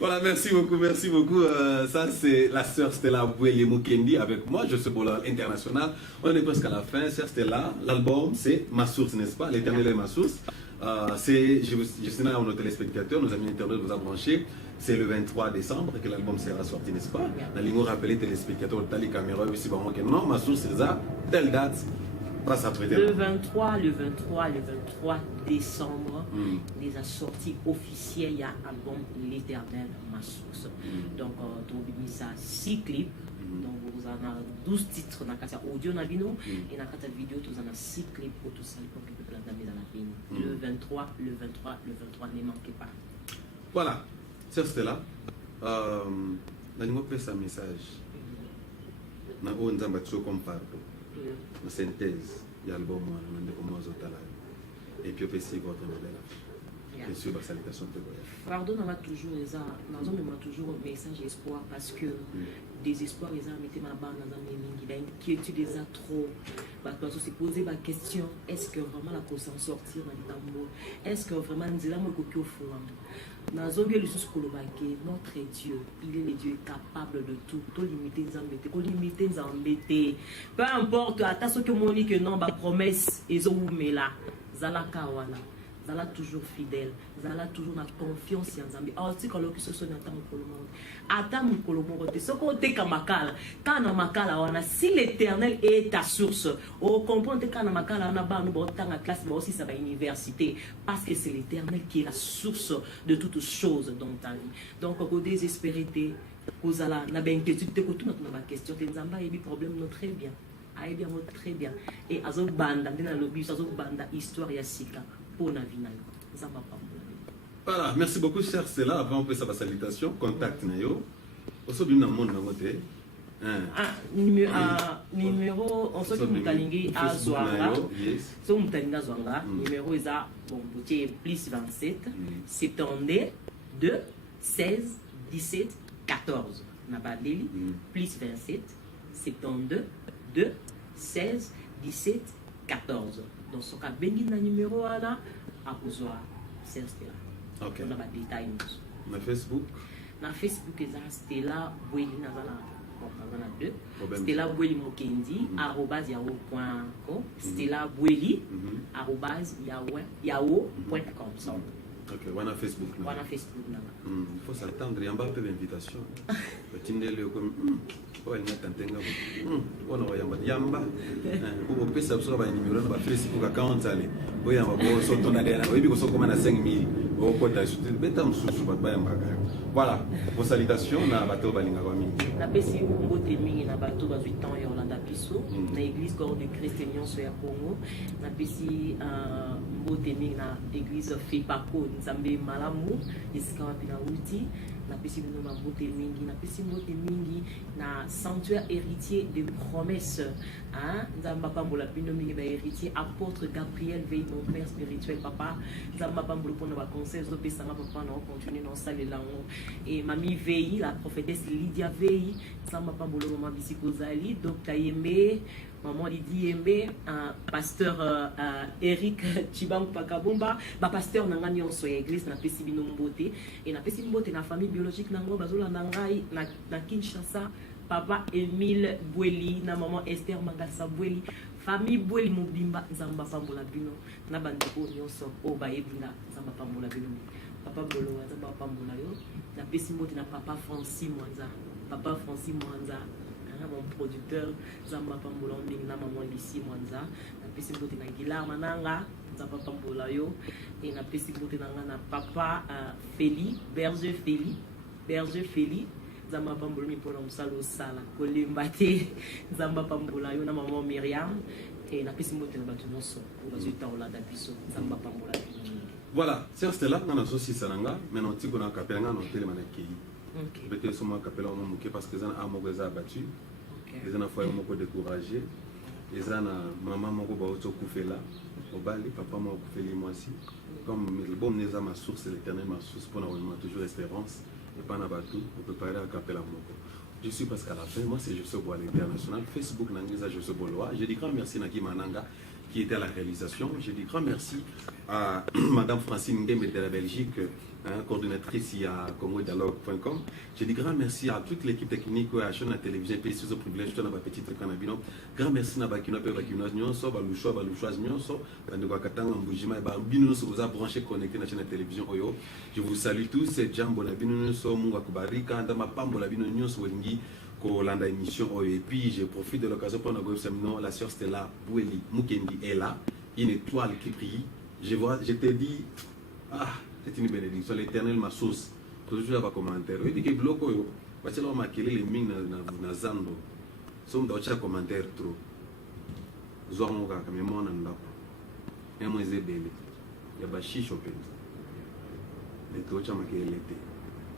Voilà, merci beaucoup. Ça, c'est la sœur Stella Bouye Mukendi avec moi. Je suis Bola International. On est presque à la fin. Sœur Stella, l'album, c'est Ma Source, n'est-ce pas? L'éternel est ma source. Je suis là à nos téléspectateurs, nos amis internautes vous a branché. c'est le 23 décembre que l'album sera sorti, n'est-ce pas? Nalingo rappeler téléspectateurs, tali caméra, aussi bon que non, ma source c'est ça, telle date, pas s'apprêter. Le 23 décembre, les sorties officielles, il y a l'album L'Éternel, ma source. Donc, on a mis ça 6 clips. Donc, vous en avez 12 titres dans la audio et dans la vidéo, vous en avez 6 clips pour tout ça. Le 23, ne manquez pas. Voilà, c'est cela. Nalingo pèse un message. Na o nzamba tso comme pardon. La synthèse de l'album et puis aussi votre modèle. Bien sûr, la salutation de pardon, on a toujours les arts, on a toujours un message d'espoir parce que désespoir, les arts mettaient ma barre dans un inquiétude des arts trop. Parce qu'on se posait la question, est-ce que vraiment la cause s'en sortir dans l'amour? Est-ce que vraiment nous allons coquer au fond? Notre Dieu, il est le Dieu capable de tout. Tout limiter, nous embêter. Peu importe, à ce que mon dit que non, ma promesse, ils ont mis là. Zalaka wana. Zala toujours fidèle, Zala toujours na confiance en Zambie. Ah, tu connais que ce soit n'attend pour le monde. Attends pour le monde. Ce qu'on te kamakala, kana makala wana. Si l'Éternel est ta source, on comprend que kana makala wana ba nous bon temps à classe, mais aussi ça va université, parce que c'est l'Éternel qui est la source de toutes choses dans ta vie. Donc au désespérité, aux ala na ben inquiétude, que tout notre question, que Zamba et problème non très bien. Aïe bien, très bien. Et azok banda, dans le bus, azok banda, histoire ya sika. Voilà, merci beaucoup, cher. C'est là, avant on peut savoir salutation, contact nayo. Aussi bien dans le monde numéro, on se dit mutalingi à Zwanga. So mutalinga Zwanga, numéro est à bon, plus 27 72 2 16 17 14. Nabadeli plus 27 72 2 16 17 14. Donc, ce cas béni dans le numéro là, à pouvoir c'est là. Ok. On a des détails. Na Facebook. Na Facebook, c'est là, Boueli Nazala. Bon, on a deux. C'était là, Boueli Mokendi, @yahoo.com. C'était là, Boueli, @yahoo.com. Ok, on a Facebook. On a Facebook là. Il faut s'attendre, il y a un peu d'invitation. Tindele comme oh il n'a tantenga on a yamba pour que ça soit numéro na Facebook account ali oyamba bo soto na dena oyibi ko soko na 5000 au kota chuti beta msusu ba yamba voilà vos salutations na bato balinga kwa mingi na pesi mbote mingi na bato ba 8 ans Yolanda Piso na église corps de Christ Nyonso ya Congo na pesi mbote mingi na église Fepako Nzambe Malamu isika pina uti na pesi mbote mingi na pesi mbote mingi na sanctuaire héritier de promesses hein Nzamba pambola pino mingi ba héritier apôtre Gabriel Veille mon père spirituel papa Nzamba pambola pour na conseils zo pesa na papa na continuer dans salle là et mamie Veille la prophétesse Lydia Veille Nzamba pambola maman bisiko zali docteur Yembe maman Lydie Yembe pasteur Eric Chibang Pakabomba ba pasteur na ngani onso ya église na pesi bino mbote et na pesi mbote na famille biologique nango bazola nangai na Kinshasa papa Emile Boueli na maman Esther Mangasa Boueli famille Boueli Mobimba Nzamba pambola bino na bandeko nyonso o baebuna Nzamba pambola bino papa Bolo Nzamba pambola yo na pesi mbote na papa Francis Mwanza mon producteur Nzamba pambola ndingi na maman Lisi Mwanza na pesi mbote na Gilar Mananga Nzamba pambola yo et na pesi mbote na papa Feli Berger Feli Nzamba pambola mi pona msalo sala kolembate Nzamba pambola yo na maman Myriam et na pesi mbote na bato nyonso bazita Yolanda Piso Nzamba pambola. Voilà, c'est là on a aussi salanga mais non tiko na kapelanga no tele manaki. OK. Peut-être seulement kapela on moké parce que zana amogeza battu. Les enfants sont découragés. Les maman moko ba auto kufela obali papa moko kufeli moi aussi comme le bon neza ma source l'Éternel ma source pour avoir toujours espérance et pas na batou on peut parler à capella moko. Je suis presque à la fin. Moi c'est Joseph Bois l'international Facebook nangiza Joseph Boloa. Je dis grand merci na Kimananga qui était à la réalisation. Je dis grand merci à Madame Francine Nguembe de la Belgique, coordinatrice à congodialogue.com. Je dis grand merci à toute l'équipe technique à la chaîne de télévision pays sur ce privilège de la petite canabino. Grand merci à Bakino Bakino Nyonso, Balucho, Baluchoise Nyonso, Bandego Katanga Mbujima, Bino vous a branché connecté à la chaîne de télévision Oyo. Je vous salue tous, c'est Jambo Labino Nyonso, Munga Kubarika, Andama Pambo Labino Nyonso Wengi. Landa émission et puis je profite de l'occasion pour nous la sœur Stella Boueli Mukendi est là, une étoile qui brille. Je te dis, c'est une bénédiction, l'éternel ma sauce. Toujours pas commentaire. Et puis que bloco yo, parce que là on m'a les mines na zando. Somme d'autres commentaires trop. Zoanga comme moi nanda. Et moi c'est belle. Il y a bachi chopin. Les d'autres m'a l'été.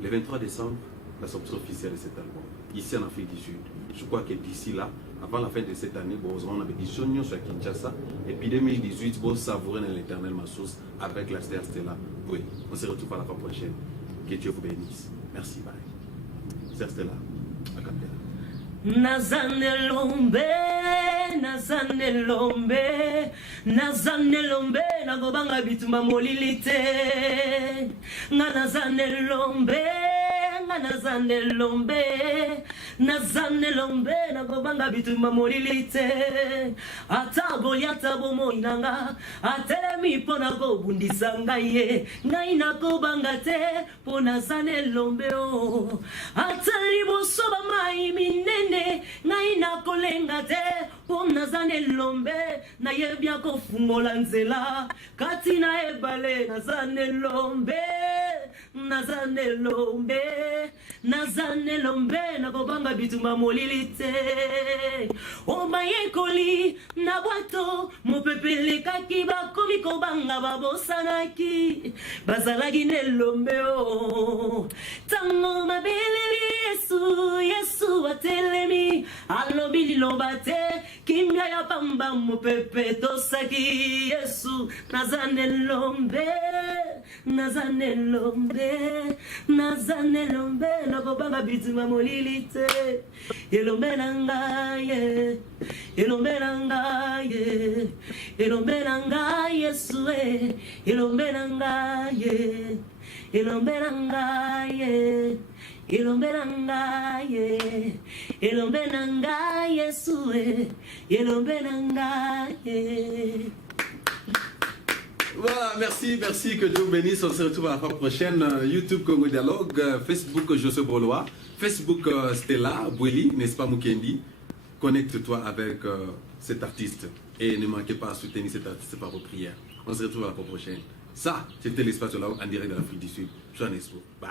Le 23 décembre, la sortie officielle de cet album. Ici en Afrique du Sud. Je crois que d'ici là, avant la fin de cette année, on a des éditions sur Kinshasa. Et puis 2018, bon savourer dans l'éternel ma sauce avec la star Stella. Oui, on se retrouve à la fois prochaine. Que Dieu vous bénisse. Merci, bye. Star Stella, à Capella. Nazanelombe, Nazanelombe, Nazanelombe, Nagobanga bituma molilite. Nazanelombe, Nazanelombe, Nazanelombe, Nagobanga bituma molilite. Ata Goliata bomo inanga, atelemi pona go bundisa ngaye, ngai nakobanga te pona Nazanelombe o. Atali bosoba mai minene, ngai nakolenga te pona Nazanelombe, na yebia ko fungola nzela, kati na ebale Nazanelombe, Nazanelombe, Nazanelombe, nakobanga bituma molilite. O mayekoli na bwato, mopepele kaki bakomi kobanga babosanaki, bazalaki nelombe o. Tango mabeleli Yesu, Yesu atelemi, alobi liloba te, kimia ya pamba mopepe tosaki Yesu. Nazanelombe, Nazanelombe, Nazanelombe, nakobanga bituma molilite. Elombe nangaye, elombe nangaye, elombe nangaye Yesu, elombe nangaye, elombe nangaye, elombe nangaye, elombe nangaye Yesu, elombe nangaye. Voilà, merci, que Dieu vous bénisse. On se retrouve à la fois prochaine. YouTube Congo Dialogue, Facebook José Bolois, Facebook Stella Boueli, n'est-ce pas Mukendi? Connecte-toi avec cet artiste et ne manquez pas à soutenir cet artiste par vos prières. On se retrouve à la fois prochaine. Ça, c'était l'espace de là en direct de l'Afrique du Sud. Johannesburg. Bye.